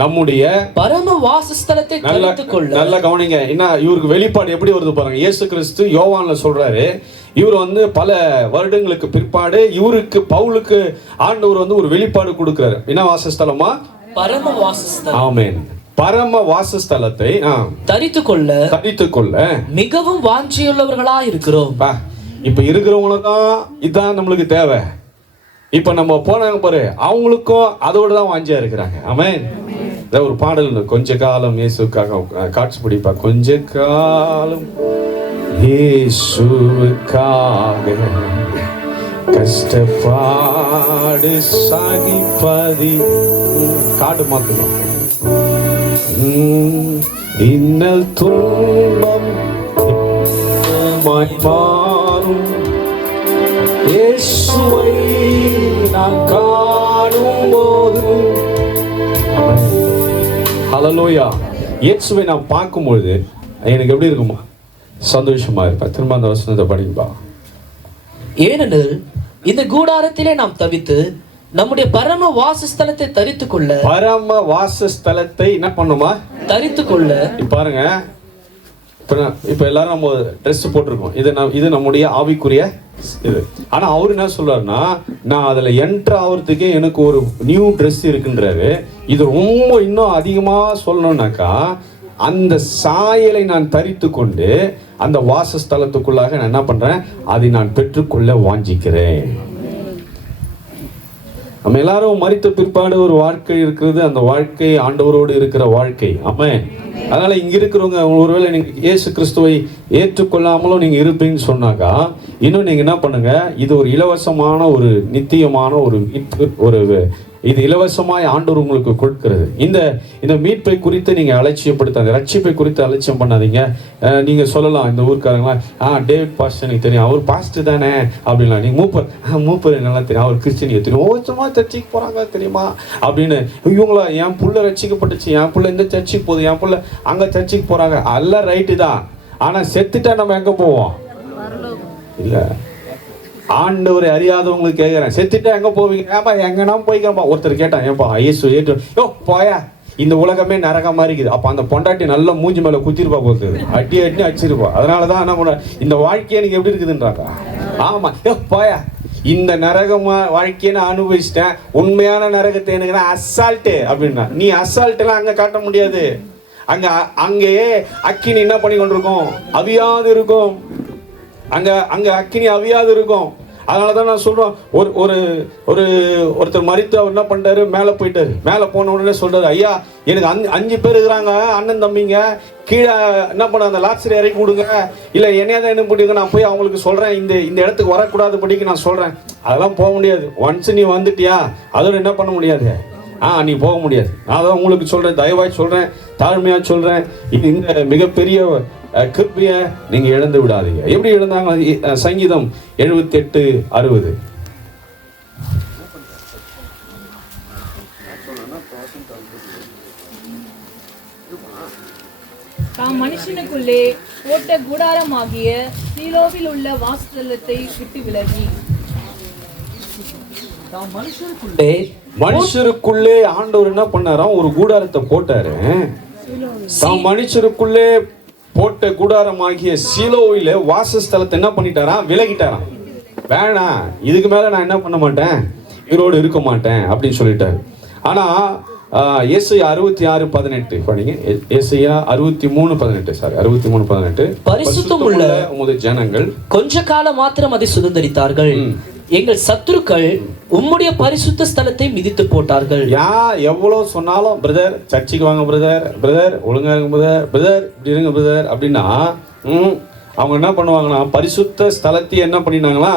நம்முடைய பரம வாசஸ்தலத்தை தரித்து கொள்ள. நல்ல கவனிங்க. என்ன இவருக்கு வெளிப்பாடு எப்படி வருது பாருங்க. இயேசு கிறிஸ்து யோவான்ல சொல்றாரு, இவர் வந்து பல வருடங்களுக்கு பிற்பாடு இவருக்கு பவுலுக்கு ஆண்டவர் வந்து ஒரு வெளிப்பாடு கொடுக்கிறாரு. என்ன வாசஸ்தலமா, பரம வாசஸ்தலம். ஆமென். பரம வாசஸ்தலத்தை தரித்து கொள்ள மிகவும் வாஞ்சியுள்ளவர்களா இருக்கிறோம். இப்ப இருக்கிறவங்களுக்கு தான் இதான் நம்மளுக்கு தேவை. இப்ப நம்ம போனாங்க பாரு, அவங்களுக்கும் அதோட தான் வாஞ்சியா இருக்கிறாங்க. ஆமென். ஒரு பாடல், கொஞ்ச காலம் இயேசுக்காக காட்சி பிடிப்பா, கொஞ்ச காலம் இயேசுக்காக கஷ்டப்பாடு சாகிப்பதி காடு மாத்தணும். இன்னல் துன்பம் மாறும் இயேசுவை நான் காணும்போது. ஹல்லேலூயா. இயேசுவை நான் பார்க்கும்பொழுது எனக்கு எப்படி இருக்குமா? சந்தோஷமா இருப்பேன். திரும்ப அந்த வசனத்தை படிப்பா. ஏனெனில் இந்த கூடாரத்திலே நாம் தவித்து நம்முடைய பரம வாசஸ்தலத்தை தரித்துக் கொள்ள. பரம வாசஸ்தலத்தை என்ன பண்ணுமா? தரித்துக் கொள்ள. பாருங்க, இப்ப எல்லாரும் நம்ம ட்ரெஸ் போட்டிருக்கோம். இது நம்முடைய ஆவிக்குரிய இது. ஆனா அவரு என்ன சொல்றாருன்னா, நான் அதுல என்டர் ஆகிறதுக்கே எனக்கு ஒரு நியூ ட்ரெஸ் இருக்குன்றாரு. இது ரொம்ப இன்னும் அதிகமா சொல்லணும்னாக்கா, அந்த சாயலை நான் தரித்து கொண்டு அந்த வாசஸ்தலத்துக்குள்ளாக நான் என்ன பண்றேன், அதை நான் பெற்றுக்கொள்ள வாஞ்சிக்கிறேன். நம்ம எல்லாரும் மரித்த பிற்பாடு ஒரு வாழ்க்கை இருக்கிறது. அந்த வாழ்க்கை ஆண்டவரோடு இருக்கிற வாழ்க்கை. ஆமென். அதனால இங்க இருக்கிறவங்க ஒருவேளை நீங்க இயேசு கிறிஸ்துவை ஏற்றுக்கொள்ளாமலும் நீங்க இருப்பீங்கன்னு சொன்னாக்கா, இன்னும் நீங்க என்ன பண்ணுங்க, இது ஒரு இலவசமான ஒரு நித்தியமான ஒரு இது இலவசமாய் ஆண்டவர் உங்களுக்கு கொடுக்கிறது. இந்த மீட்பை குறித்து நீங்க அலட்சியப்படுத்தாது, ரட்சிப்பை குறித்து அலட்சியம் பண்ணாதீங்க. நீங்க சொல்லலாம் இந்த ஊருக்காரங்களா, டேவிட் பாஸ்டர் எனக்கு தெரியும், அவர் பாஸ்டர் தானே அப்படின்லாம். நீங்க மூப்பர் நல்லா தெரியும், அவர் கிறிஸ்டியனியை தெரியும், ஓச்சமா சர்ச்சைக்கு போறாங்க தெரியுமா அப்படின்னு. இவங்களா என் புள்ள ரட்சிக்கப்பட்டுச்சு, என் புள்ள இந்த சர்ச்சைக்கு போகுது, என் புள்ள அங்க சர்ச்சைக்கு போறாங்க, எல்லாம் ரைட்டு தான். ஆனா செத்துட்டா நம்ம எங்க போவோம்? இல்ல, ஆண்டவரை அறியாதவங்களுக்கு கேட்கிறேன், செத்துட்டா எங்க போவீங்க? ஏப்பா எங்கன்னா போய்க்கிறப்பா. ஒருத்தர் கேட்டான், ஏப்பா ஐயசு ஏற்று யோ போயா, இந்த உலகமே நரகமா இருக்குது. அப்ப அந்த பொண்டாட்டி நல்ல மூஞ்சி மேல குத்திருப்பா, போகுது அட்டி அடிச்சிருப்பா. அதனாலதான் என்ன பண்ண, இந்த வாழ்க்கை எனக்கு எப்படி இருக்குதுன்றாங்க. ஆமா, யோ போயா, இந்த நரகமா வாழ்க்கையை நான் அனுபவிச்சிட்டேன், உண்மையான நரகத்தை எனக்கு அசால்ட்டு அப்படின்னா. நீ அசால்ட் எல்லாம் அங்க காட்ட முடியாது. அங்கேயே அக்கினி என்ன பண்ணி கொண்டிருக்கும், அவியாது இருக்கும். அங்க அக்கினி அவியாது இருக்கும். அதனாலதான் நான் சொல்றோம், ஒருத்தர் மரித்து அவர் என்ன பண்ணிட்டாரு, மேல போயிட்டாரு. மேல போன உடனே சொல்றாரு, ஐயா எனக்கு 5 பேர் இருக்கிறாங்க அண்ணன் தம்பிங்க, கீழே என்ன பண்ண அந்த லாட்சரி இறக்கி விடுங்க, இல்ல என்னையாதான் என்ன பிடிங்க, நான் போய் அவங்களுக்கு சொல்றேன், இந்த இடத்துக்கு வரக்கூடாது படிக்க நான் சொல்றேன். அதெல்லாம் போக முடியாது. ஒன்ஸ் நீ வந்துட்டியா அதோட என்ன பண்ண முடியாது, நீ போக முடியாது. நான் அதான் உங்களுக்கு சொல்றேன், தயவாய் சொல்றேன், தாழ்மையா சொல்றேன், இந்த மிகப்பெரிய கிருபையை நீங்க இழந்து விடாதீங்க. எப்படி இழந்தாங்க? சங்கீதம் 78:60. தாம் மனுஷனுக்குள்ளே போட்ட கூடாரமாகிய சீலோவில் உள்ள வாசஸ்தலத்தை விட்டு விலகி. மனுஷருக்குள்ளே ஆண்டவர் என்ன பண்ணாராம், ஒரு கூடாரத்தை போட்டாரு. தாம் மனுஷருக்குள்ளே போட்ட கூடாரமாகிய சீலோவில வாசஸ்தலத்தை என்ன பண்ணிட்டாராம், விலகிட்டாராம். வேணாம், இதுக்கு மேல நான் என்ன பண்ண மாட்டேன், இவரோடு இருக்க மாட்டேன் அப்படின்னு சொல்லிட்டாரு. ஆனா ஏசாயா 66:18 படிங்க. ஏசாயா 63:18. சாரி 63:18. பரிசுத்தமுள்ள உமது ஜனங்கள் கொஞ்ச காலம் மாத்திரம் அதை சுதந்தரித்தார்கள், எங்கள் சத்துருக்கள் உம்முடைய பரிசுத்த ஸ்தலத்தை மிதித்து போட்டார்கள். எவ்வளவு சொன்னாலும் பிரதர் சர்ச்சுக்கு வாங்க, பிரதர் ஒழுங்கா இருங்க, பிரதர் இப்படி இருங்க பிரதர் அப்படின்னா அவங்க என்ன பண்ணுவாங்கன்னா, பரிசுத்த ஸ்தலத்தை என்ன பண்ணினாங்களா,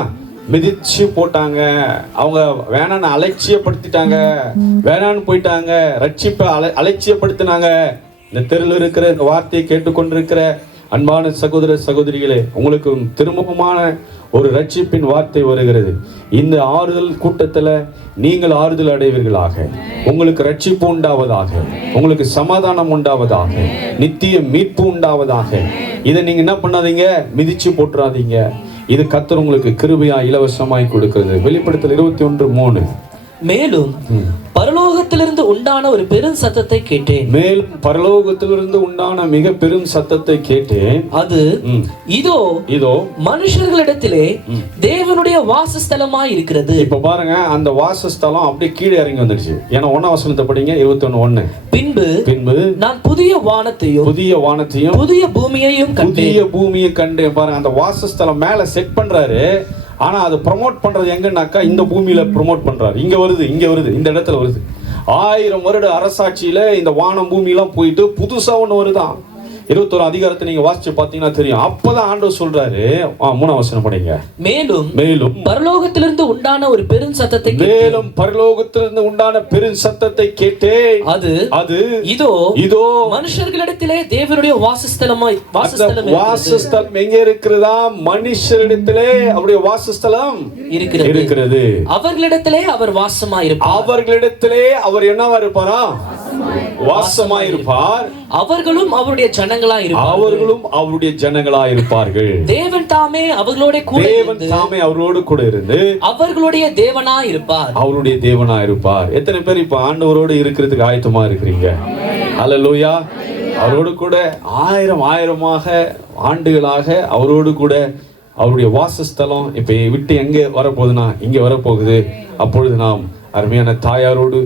மிதிச்சு போட்டாங்க. அவங்க வேணான்னு அலட்சியப்படுத்திட்டாங்க, வேணான்னு போயிட்டாங்க, ரட்சிப்பை அலட்சியப்படுத்தினாங்க. இந்த தெருவில் இருக்கிற இந்த வார்த்தையை கேட்டுக்கொண்டிருக்கிற அன்பான சகோதர சகோதரிகளே, உங்களுக்கு திரும்பமான ஒரு ரட்சிப்பின் வார்த்தை வருகிறது. இந்த ஆறுதல் கூட்டத்தில் நீங்கள் ஆறுதல் அடைவீர்களாக, உங்களுக்கு ரட்சிப்பு உண்டாவதாக, உங்களுக்கு சமாதானம் உண்டாவதாக, நித்திய மீட்பு உண்டாவதாக. இதை நீங்க என்ன பண்ணாதீங்க, மிதிச்சு போட்டுறாதீங்க. இது கர்த்தர் உங்களுக்கு கிருபையா இலவசமாய் கொடுக்கிறது. வெளிப்படுத்தல் 21:3. மேலும் பரலோகத்திலிருந்து உண்டான ஒரு பெரும் சத்தத்தை கேட்டேன். மேலும் பரலோகத்திலிருந்து உண்டான மிக பெரும் சத்தத்தை கேட்டேன். அது இதோ மனுஷர்களிடத்திலே தேவனுடைய வாசஸ்தலமாய் இருக்கிறது. இப்ப பாருங்க, அந்த வாசஸ்தலம் அப்படியே கீழே இறங்கி வந்துடுச்சு. ஏன்னா 1ஆம் வசனத்தை படிங்க. 21:1. பின்பு நான் புதிய வானத்தையும் புதிய பூமியையும் கண்டேன். பாருங்க, அந்த வாசஸ்தலம் மேல செட் பண்றாரு. ஆனா அது ப்ரமோட் பண்றது எங்கன்னாக்கா, இந்த பூமியில ப்ரமோட் பண்றாரு. இங்க வருது, இந்த இடத்துல வருது. 1000 வருட அரசாட்சியில இந்த வானம் பூமி எல்லாம் போயிட்டு புதுசா ஒண்ணு வருதான். 21 அதிகாரத்தை நீங்க வாசிச்சு பார்த்தீங்கன்னா தெரியும். அப்பதான் ஆண்டவர் சொல்றாரு, 3ஆம் வசனம் படிங்க. மேலும் பரலோகத்திலிருந்து உண்டான ஒரு பெரும் சத்தத்தை கேட்டேன். அது இதோ மனுஷர்களிடத்திலே தேவனுடைய வாசஸ்தலம் எங்க இருக்கிறதா? மனுஷரிடத்திலே அவருடைய வாசஸ்தலம் இருக்கிறது. அவர்களிடத்திலே அவர் வாசமாயிருப்பார். அவர்களிடத்திலே அவர் என்னவா இருப்பாரா? வாசமாயிருப்பார். அவர்களும் அவருடைய ஜனங்களாய் இருப்பார்கள். தேவன் தாமே அவர்களோடு கூட இருந்து அவர்களுடைய தேவனாய் இருப்பார். எத்தனை பேர் இப்ப ஆண்டவரோடு இருக்கிறதுக்கு ஆயத்தமா இருக்கிறீங்க? அல்லேலூயா. அவரோடு கூட ஆயிரமாக ஆண்டுகளாக அவரோடு கூட அவருடைய வாசஸ்தலம் இப்ப விட்டு எங்க வரப்போகுதுன்னா இங்க வரப்போகுது. அப்பொழுது நாம் அருமையான தாயாரோடு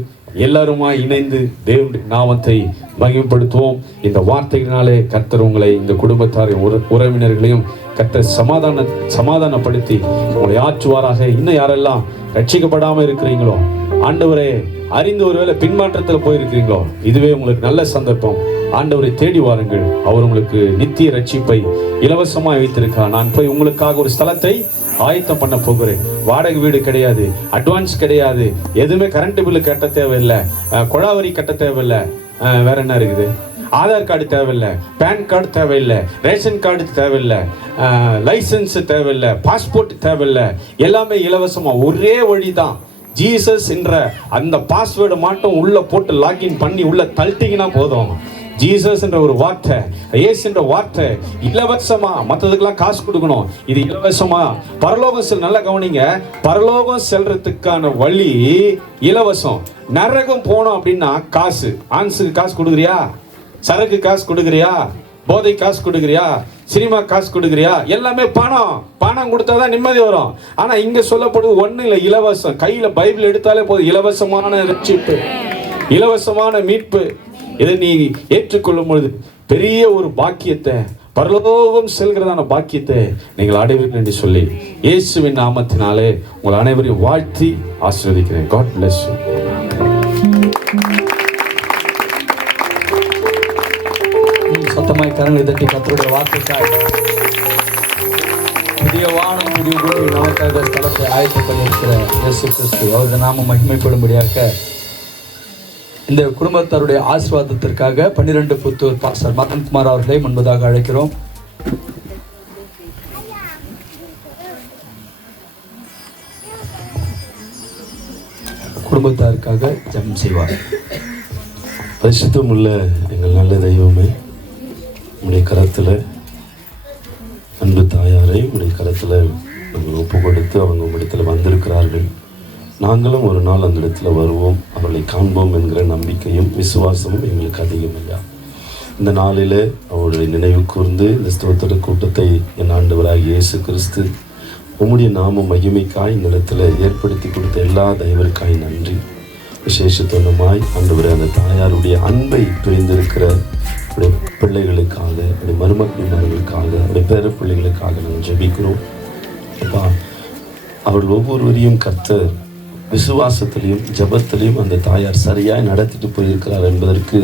எல்லாருமா இணைந்து தேவனுடைய நாமத்தை மகிமைப்படுத்துவோம். இந்த வார்த்தைகளினாலே கர்த்தர் உங்களை, இந்த குடும்பத்தாரையும் உறவினர்களையும் கர்த்தர் சமாதானப்படுத்தி உங்களை ஆற்றுவாராக. இன்னும் யாரெல்லாம் ரட்சிக்கப்படாமல் இருக்கிறீங்களோ, ஆண்டவரை அறிந்து ஒருவேளை பின்மாற்றத்தில் போயிருக்கிறீங்களோ, இதுவே உங்களுக்கு நல்ல சந்தர்ப்பம். ஆண்டவரை தேடி வாருங்கள். அவர் உங்களுக்கு நித்திய ரட்சிப்பை இலவசமாக வைத்திருக்கிறார். நான் போய் உங்களுக்காக ஒரு ஸ்தலத்தை ஆயத்தம் பண்ண போகிறேன். வாடகை வீடு கிடையாது, அட்வான்ஸ் கிடையாது, எதுவுமே கரண்ட் பில்லு கட்ட தேவையில்லை, கொடாவரி கட்ட தேவையில்லை, வேற என்ன இருக்குது? ஆதார் கார்டு தேவையில்லை, பேன் கார்டு தேவையில்லை, ரேஷன் கார்டு தேவையில்லை, லைசன்ஸ் தேவையில்லை, பாஸ்போர்ட் தேவையில்லை, எல்லாமே இலவசமா. ஒரே வழிதான், ஜீசஸ் என்ற அந்த பாஸ்வேர்டை மட்டும் உள்ள போட்டு லாகின் பண்ணி உள்ள தள்ளிட்டீங்கன்னா போதும். ஜீசஸ் என்ற ஒரு வார்த்தை, இயேசு என்ற வார்த்தை இலவசமா. மற்றதுக்கெல்லாம் காசு கொடுக்கணும், இது இலவசமா. பரலோகம் நல்லா கவனிங்க, பரலோகம் செல்றதுக்கான வழி இலவசம். நரகம் போனோம் அப்படின்னா காசு. ஆன்ஸுக்கு காசு கொடுக்குறியா? சரக்கு காசு கொடுக்குறியா? போதை காசு கொடுக்குறியா? சினிமா காசு கொடுக்குறியா? எல்லாமே பணம் கொடுத்தாதான் நிம்மதி வரும். ஆனா இங்க சொல்லப்படுவது ஒண்ணு இல்லை, இலவசம். கையில பைபிள் எடுத்தாலே போதும், இலவசமான ரட்சிப்பு, இலவசமான மீட்பு. இதை நீ ஏற்றுக்கொள்ளும் பொழுது பெரிய ஒரு பாக்கியத்தை, பரலோகம் செல்கிறதான பாக்கியத்தை நீங்கள் அடைவீர்கள் என்று சொல்லி இயேசுவின் நாமத்தினாலே உங்கள் அனைவரையும் வாழ்த்தி ஆசீர்வதிக்கிறேன். God bless you. சத்தமாய் கரங்களை தட்டி கர்த்தருடைய வார்த்தைக்காய் புதிய வானம் புதிய பூமி நமக்காக ஸ்தலத்தை ஆயத்தம் பண்ணியிருக்கிற இயேசு கிறிஸ்து அவரது நாமம் மகிமைப்படும்படியாக இந்த குடும்பத்தாருடைய ஆசீர்வாதத்திற்காக 12 புத்தூர் பாஸ்டர் மதன்குமார் அவர்களை முன்பதாக அழைக்கிறோம். குடும்பத்தாருக்காக ஜெபம் செய்வார். பரிசுத்தம் உள்ள எங்கள் நல்ல தெய்வமே, உடைய கரத்தில் அன்பு தாயாரை உடைய கரத்தில் நாங்கள் ஒப்பு கொடுத்து அவங்க உங்களிடத்தில் வந்திருக்கிறார்கள். நாங்களும் ஒரு நாள் அந்த இடத்துல வருவோம், அவர்களை காண்போம் என்கிற நம்பிக்கையும் விசுவாசமும் எங்களுக்கு அதிகம் ஐயா. இந்த நாளில் அவருடைய நினைவு கூர்ந்து இந்த ஸ்தோத்திர கூட்டத்தை என் ஆண்டவராகிய இயேசு கிறிஸ்து உம்முடைய நாம மகிமைக்காய் இந்த இடத்துல ஏற்படுத்தி கொடுத்த எல்லா தெய்வருக்காய் நன்றி. விசேஷத்துவமாய் ஆண்டவரே, அந்த தாயாருடைய அன்பை பிரிந்திருக்கிற அவருடைய பிள்ளைகளுக்காக, அவருடைய மருமக்களுக்காக, அவருடைய பேர பிள்ளைகளுக்காக நாங்கள் ஜெபிக்கிறோம். அப்பா, அவர்கள் ஒவ்வொருவரையும் கர்த்தர் விசுவாசத்திலையும் ஜபத்திலையும் அந்த தாயார் சரியாய் நடத்திட்டு போயிருக்கிறார் என்பதற்கு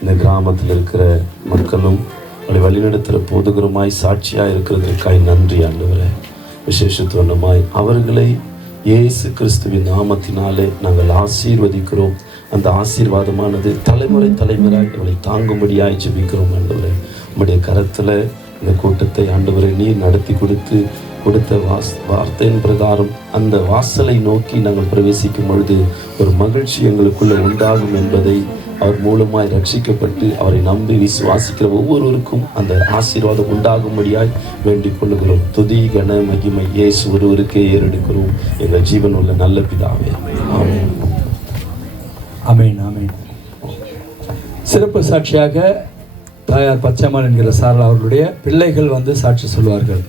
இந்த கிராமத்தில் இருக்கிற மக்களும் அவளை வழிநடத்துகிற போதுகரமாய் சாட்சியாக இருக்கிறதற்காய் நன்றி ஆண்டவரே. விசேஷத்துவமாய் அவர்களை இயேசு கிறிஸ்துவின் நாமத்தினாலே நாங்கள் ஆசீர்வதிக்கிறோம். அந்த ஆசீர்வாதமானது தலைமுறையாக அவளை தாங்கும்படியாய் ஜெபிக்கிறோம் ஆண்டவரே. உம்முடைய கரத்தில் இந்த கூட்டத்தை ஆண்டவரை நீர் நடத்தி கொடுத்த வார்த்தையின் பிரகாரம் அந்த வாசலை நோக்கி நாங்கள் பிரவேசிக்கும் பொழுது ஒரு மகிழ்ச்சி எங்களுக்குள்ள உண்டாகும் என்பதை அவர் மூலமாய் ரட்சிக்கப்பட்டு அவரை நம்பி விசுவாசிக்கிற ஒவ்வொருவருக்கும் அந்த ஆசீர்வாதம் உண்டாகும்படியாய் வேண்டிக் கொள்ளுகிறோம். துதி கன மகிமை இயேசு ஒருவருக்கே ஏறெடுக்கிறோம் எங்கள் ஜீவன் உள்ள நல்ல பிதாவே. ஆமென். ஆமென். ஆமென். சிறப்பு சாட்சியாக தாயார் பச்சைமாள் என்கிற சாரல் அவர்களுடைய பிள்ளைகள் வந்து சாட்சி சொல்வார்கள்.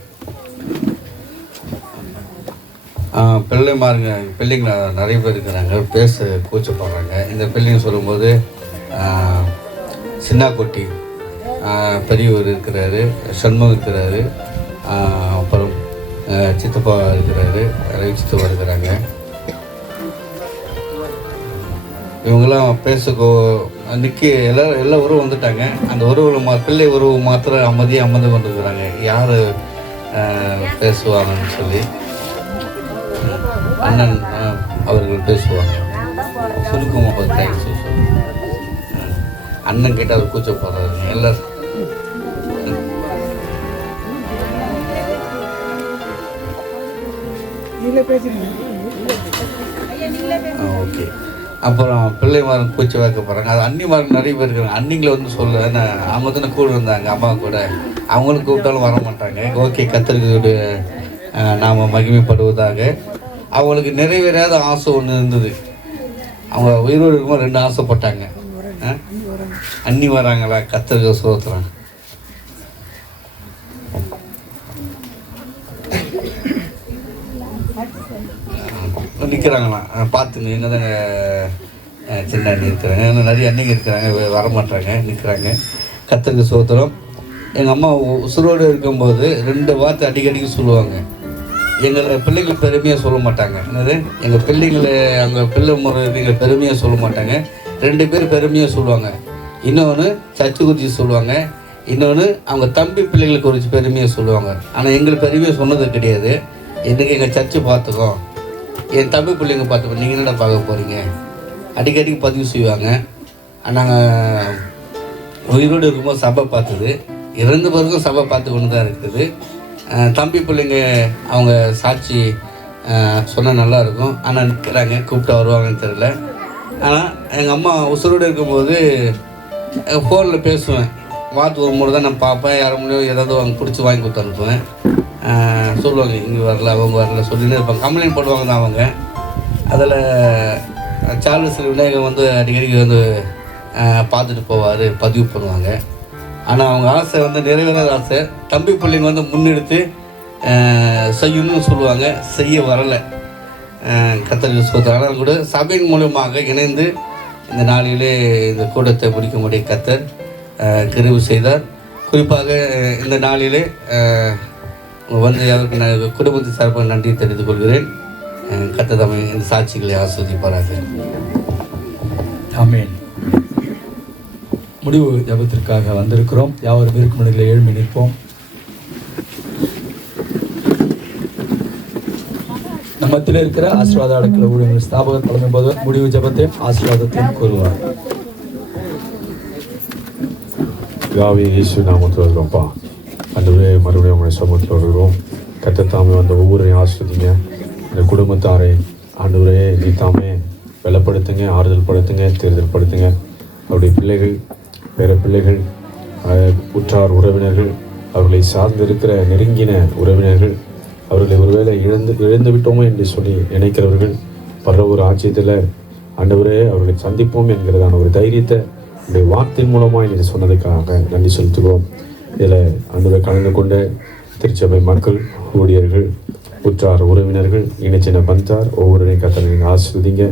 பிள்ளைங்க நிறைய பேர் இருக்கிறாங்க, பேச கூச்சப்படுறாங்க. இந்த பிள்ளைங்க சொல்லும்போது சின்னாக்குட்டி பெரியவர் இருக்கிறாரு, சண்முகம் இருக்கிறாரு, அப்புறம் சித்தப்பா இருக்கிறாரு, ரவி சித்தப்பா இருக்கிறாங்க. இவங்கெல்லாம் பேச எல்லா உறவும் வந்துட்டாங்க. அந்த உறவு பிள்ளை உறவு மாத்திரம் அமைதியாக அமர்ந்து கொண்டிருக்கிறாங்க. யார் பேசுவாங்கன்னு சொல்லி அண்ணன் அவர்கள் பேசுவாங்க. சுருக்கமாக தேங்க்ஸ். அண்ணன் கிட்ட அவர் கூச்சப்படுறாரு. எல்லாரும் ஓகே. அப்புறம் பிள்ளைமாரும் கூச்சி வைக்க போகிறாங்க. அது அன்னிமாருக்கு நிறைய பேர் இருக்கிறாங்க. அன்னிங்களை வந்து சொல்ல அவங்க தானே கூட இருந்தாங்க அம்மா கூட. அவங்களும் கூப்பிட்டாலும் வர மாட்டாங்க. ஓகே, கர்த்தருடைய நாம மகிமைப்படுவதாக. அவங்களுக்கு நிறைவேறாத ஆசை ஒன்று இருந்தது. அவங்க உயிரோடு இருக்கும்போது 2 ஆசைப்பட்டாங்க. அன்னி வராங்களா, கர்த்தருக்கு ஸ்தோத்திரம். நிற்கிறாங்களா பார்த்துங்க. எங்கே தாங்க சின்ன அண்ணி இருக்கிறாங்க. நிறைய அன்னிங்க இருக்கிறாங்க, வரமாட்டாங்க, நிற்கிறாங்க. கர்த்தருக்கு ஸ்தோத்திரம். எங்கள் அம்மா உசுரோடு இருக்கும்போது 2 வார்த்தை அடிக்கடிக்கு சொல்லுவாங்க. எங்களை பிள்ளைங்களை பெருமையாக சொல்ல மாட்டாங்க. என்னது, எங்கள் பிள்ளைங்களை அவங்க பிள்ளை முறை எங்களை பெருமையாக சொல்ல மாட்டாங்க. 2 பேர் பெருமையாக சொல்லுவாங்க. இன்னொன்று சர்ச்சு குறித்து சொல்லுவாங்க. இன்னொன்று அவங்க தம்பி பிள்ளைங்களுக்கு குறித்து பெருமையாக சொல்லுவாங்க. ஆனால் எங்களுக்கு பெருமையாக சொன்னது கிடையாது. இன்றைக்கி எங்கள் சர்ச்சு பார்த்துக்கோ, என் தம்பி பிள்ளைங்க பார்த்துக்கோ, நீங்கள் என்னடா பார்க்க போகிறீங்க அடிக்கடிக்கு பதிவு செய்வாங்க. நாங்கள் உயிரோடு இருக்கும்போது சபை பார்த்தது, இறந்த பிறகும் சபை பார்த்து கொண்டு தான் இருக்குது. தம்பி பிள்ளைங்க அவங்க சாட்சி சொன்னால் நல்லாயிருக்கும். ஆனால் நிற்கிறாங்க, கூப்பிட்டா வருவாங்கன்னு தெரியல. ஆனால் எங்கள் அம்மா உசுரோடு இருக்கும்போது ஃபோனில் பேசுவேன். வாரத்துக்கு ஒரு முறை தான் நான் பார்ப்பேன். யாரும் முடியும் ஏதாவது அவங்க பிடிச்சி வாங்கி கொடுத்து அனுப்புவேன். சொல்லுவாங்க இங்கே வரல, அவங்க வரல சொல்லின்னு இருப்பாங்க. கம்ப்ளைண்ட் பண்ணுவாங்க தான் அவங்க. அதில் சார்லஸ் விநாயகர் வந்து அடிக்கடிக்கு வந்து பார்த்துட்டு போவார், பதிவு பண்ணுவாங்க. ஆனால் அவங்க ஆசை வந்து நிறைவேறாத ஆசை. தம்பி பிள்ளைங்க வந்து முன்னெடுத்து செய்யணும்னு சொல்லுவாங்க, செய்ய வரலை. கர்த்தருக்கு ஸ்தோத்திரம். ஆனால் கூட சபையின் மூலமாக இணைந்து இந்த நாளிலே இந்த கூட்டத்தை முடிக்கும்படி கர்த்தர் கிருபை செய்தார். குறிப்பாக இந்த நாளிலே வந்து அவருக்கு நான் குடும்பத்தின் சார்பாக நன்றி தெரிவித்துக் கொள்கிறேன். கர்த்தர் தம்மை இந்த சாட்சிகளை ஆஸ்வதிப்பாராக. ஆமென். முடிவு ஜபத்திற்காக வந்திருக்கிறோம். யாவரும் இருக்கும் இடங்களில் எழும்பி நிற்போம். நம்மத்தில் இருக்கிற ஆசீர்வாத அடக்கல ஊழியர்கள் ஸ்தாபகர் தலைமை போது முடிவு ஜபத்தையும் ஆசீர்வாதத்தையும் கூறுவார். யாவே இயேசு நாமத்தில் வருகிறோம்ப்பா. அன்றுவே மறுபடியும் உங்களுடைய சமூகத்தில் வருகிறோம். கர்த்தர் தாமே வந்த ஒவ்வொருவரையும் ஆஸ்வதிங்க. இந்த குடும்பத்தாரை ஆண்டவரே நீ தாமே பலப்படுத்துங்க, ஆறுதல் படுத்துங்க, தேர்தல் படுத்துங்க. அவருடைய பிள்ளைகள், பேர பிள்ளைகள், உற்றார் உறவினர்கள், அவர்களை சார்ந்திருக்கிற நெருங்கின உறவினர்கள், அவர்களை ஒருவேளை இழந்து விட்டோமோ என்று சொல்லி நினைக்கிறவர்கள் பரவ ஒரு ஆட்சியத்தில் ஆண்டவரே அவர்களை சந்திப்போம் என்கிறதான ஒரு தைரியத்தை உடைய வார்த்தையின் மூலமாக நீங்கள் சொன்னதுக்காக நன்றி செலுத்துகிறோம். இதில் ஆண்டவரை கலந்து கொண்ட திருச்சபை மக்கள், ஊழியர்கள், உற்றார் உறவினர்கள், இணைச்சின பந்தார் ஒவ்வொருவரையும் கர்த்தரை நீங்கள் ஆசீர்வதிங்க.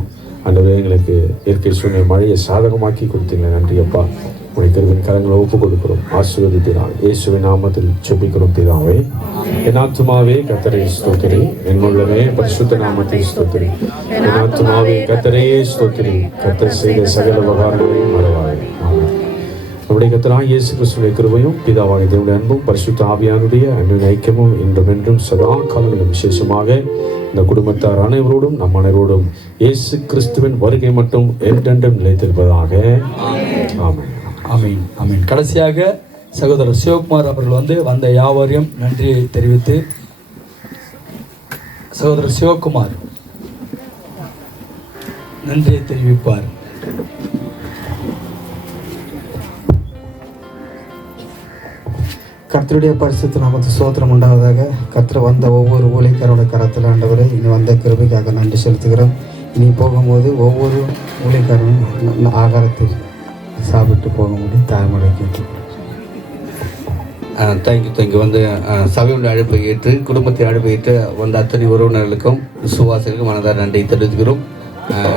ஆண்டவரே எங்களுக்கு இயற்கை சூழ்நிலை மழையை சாதகமாக்கி கொடுத்தீங்க. நன்றி அப்பா. உடைய கருவின் கரங்களை ஒப்புக் கொடுக்கிறோம். ஆசீர்வதிக்கிறார். இயேசுவின் நாமத்தில் ஜெபிக்கிறோம் பிதாவே. என் ஆத்துமாவே கர்த்தரை ஸ்தோத்திரி, என் உள்ளமே பரிசுத்த நாமத்தை ஸ்தோத்திரி. என் ஆத்துமாவே கர்த்தரையே ஸ்தோத்திரி, கர்த்தர் செய்த சகல உபகாரங்களையும் மறவாதே. நம்முடைய கர்த்தராகிய இயேசு கிறிஸ்துவின் கிருபையும் பிதாவாகிய தேவனுடைய அன்பும் பரிசுத்த ஆவியானுடைய அன்பின் ஐக்கியமும் இன்றும் என்றும் சதா காலங்களிலும் விசேஷமாக இந்த குடும்பத்தார் அனைவரோடும் நம் அனைவரோடும் இயேசு கிறிஸ்துவின் வருகை மட்டும் என்றென்றும் நிலைத்திருப்பதாக. ஆமென். ஆமீன், ஆமீன். கடைசியாக சகோதரர் சிவகுமார் அவர்கள் வந்த யாவரையும் நன்றியை தெரிவித்து சகோதரர் சிவகுமார் நன்றியை தெரிவிப்பார். கர்த்தருடைய பரிசுத்த நாமத்து ஸ்தோத்திரம் உண்டாவதாக. கர்த்தர் வந்த ஒவ்வொரு ஊழியக்காரோட கரத்தில் ஆண்டவரை இனி வந்த கிருபைக்காக நன்றி செலுத்துகிறோம். இனி போகும்போது ஒவ்வொரு ஊழியக்காரனும் ஆகாரத்தை சாப்பிட்டு போக முடியும். தாய்மொழிக்கு தேங்க்யூ. வந்து சபையுடைய அழைப்பை ஏற்று குடும்பத்தை அழைப்பை ஏற்று வந்த அத்தனை உறவினர்களுக்கும் விசுவாசிகளுக்கும் மனதார நன்றி தெரிவிக்கிறோம்.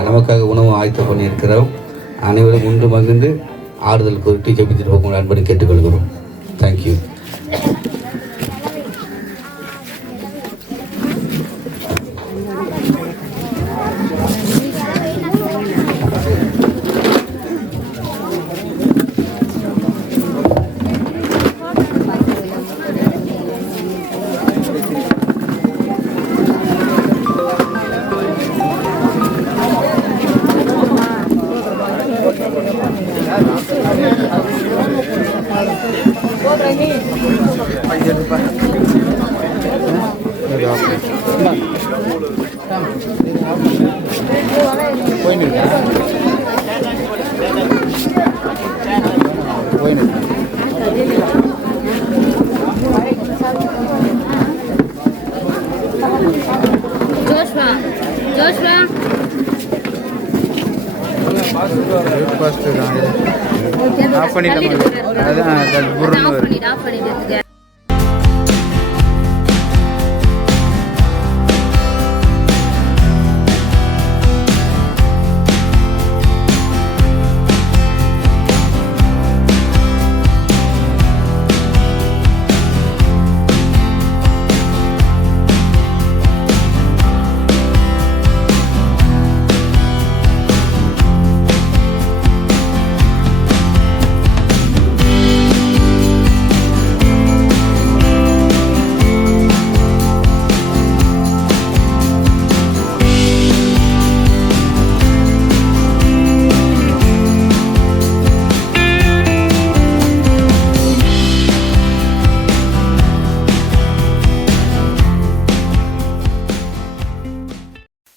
நமக்காக உணவு ஆயத்தம் பண்ணியிருக்கிறோம். அனைவரும் உண்டு மகிழ்ந்து ஆறுதல் பொருட்டு ஜெபித்துட்டு போக அன்பனை கேட்டுக்கொள்கிறோம். தேங்க்யூ.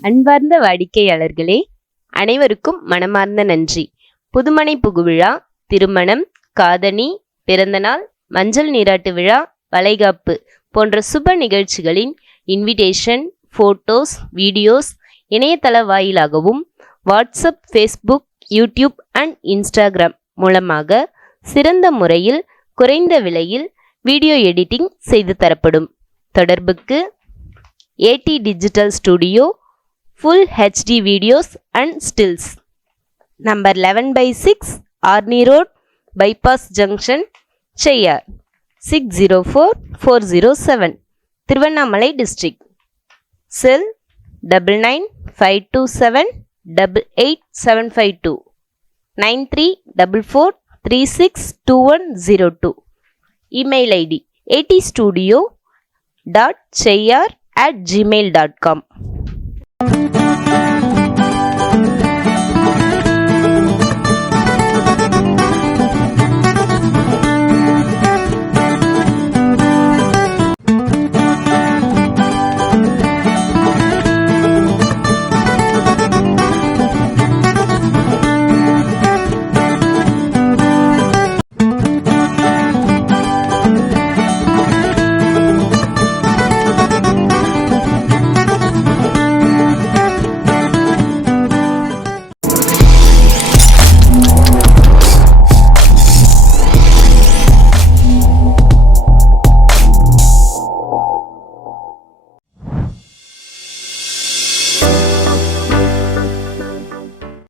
அன்பார்ந்த வாடிக்கையாளர்களே, அனைவருக்கும் மனமார்ந்த நன்றி. புதுமனை புகுவிழா, திருமணம், காதணி, பிறந்தநாள், மஞ்சள் நீராட்டு விழா, வளைகாப்பு போன்ற சுப நிகழ்ச்சிகளின் இன்விடேஷன், போட்டோஸ், வீடியோஸ் இணையதள வாயிலாகவும் WhatsApp, Facebook, YouTube and Instagram மூலமாக சிறந்த முறையில் குறைந்த விலையில் வீடியோ எடிட்டிங் செய்து தரப்படும். தொடர்புக்கு AT digital studio, full HD videos and stills. Number 11/6 Arni Road, Bypass Junction, Cheyyar, 604407, Thiruvannamalai District. Cell 9952788752, 9344362102. Email ID atstudio.cheyyar@gmail.com.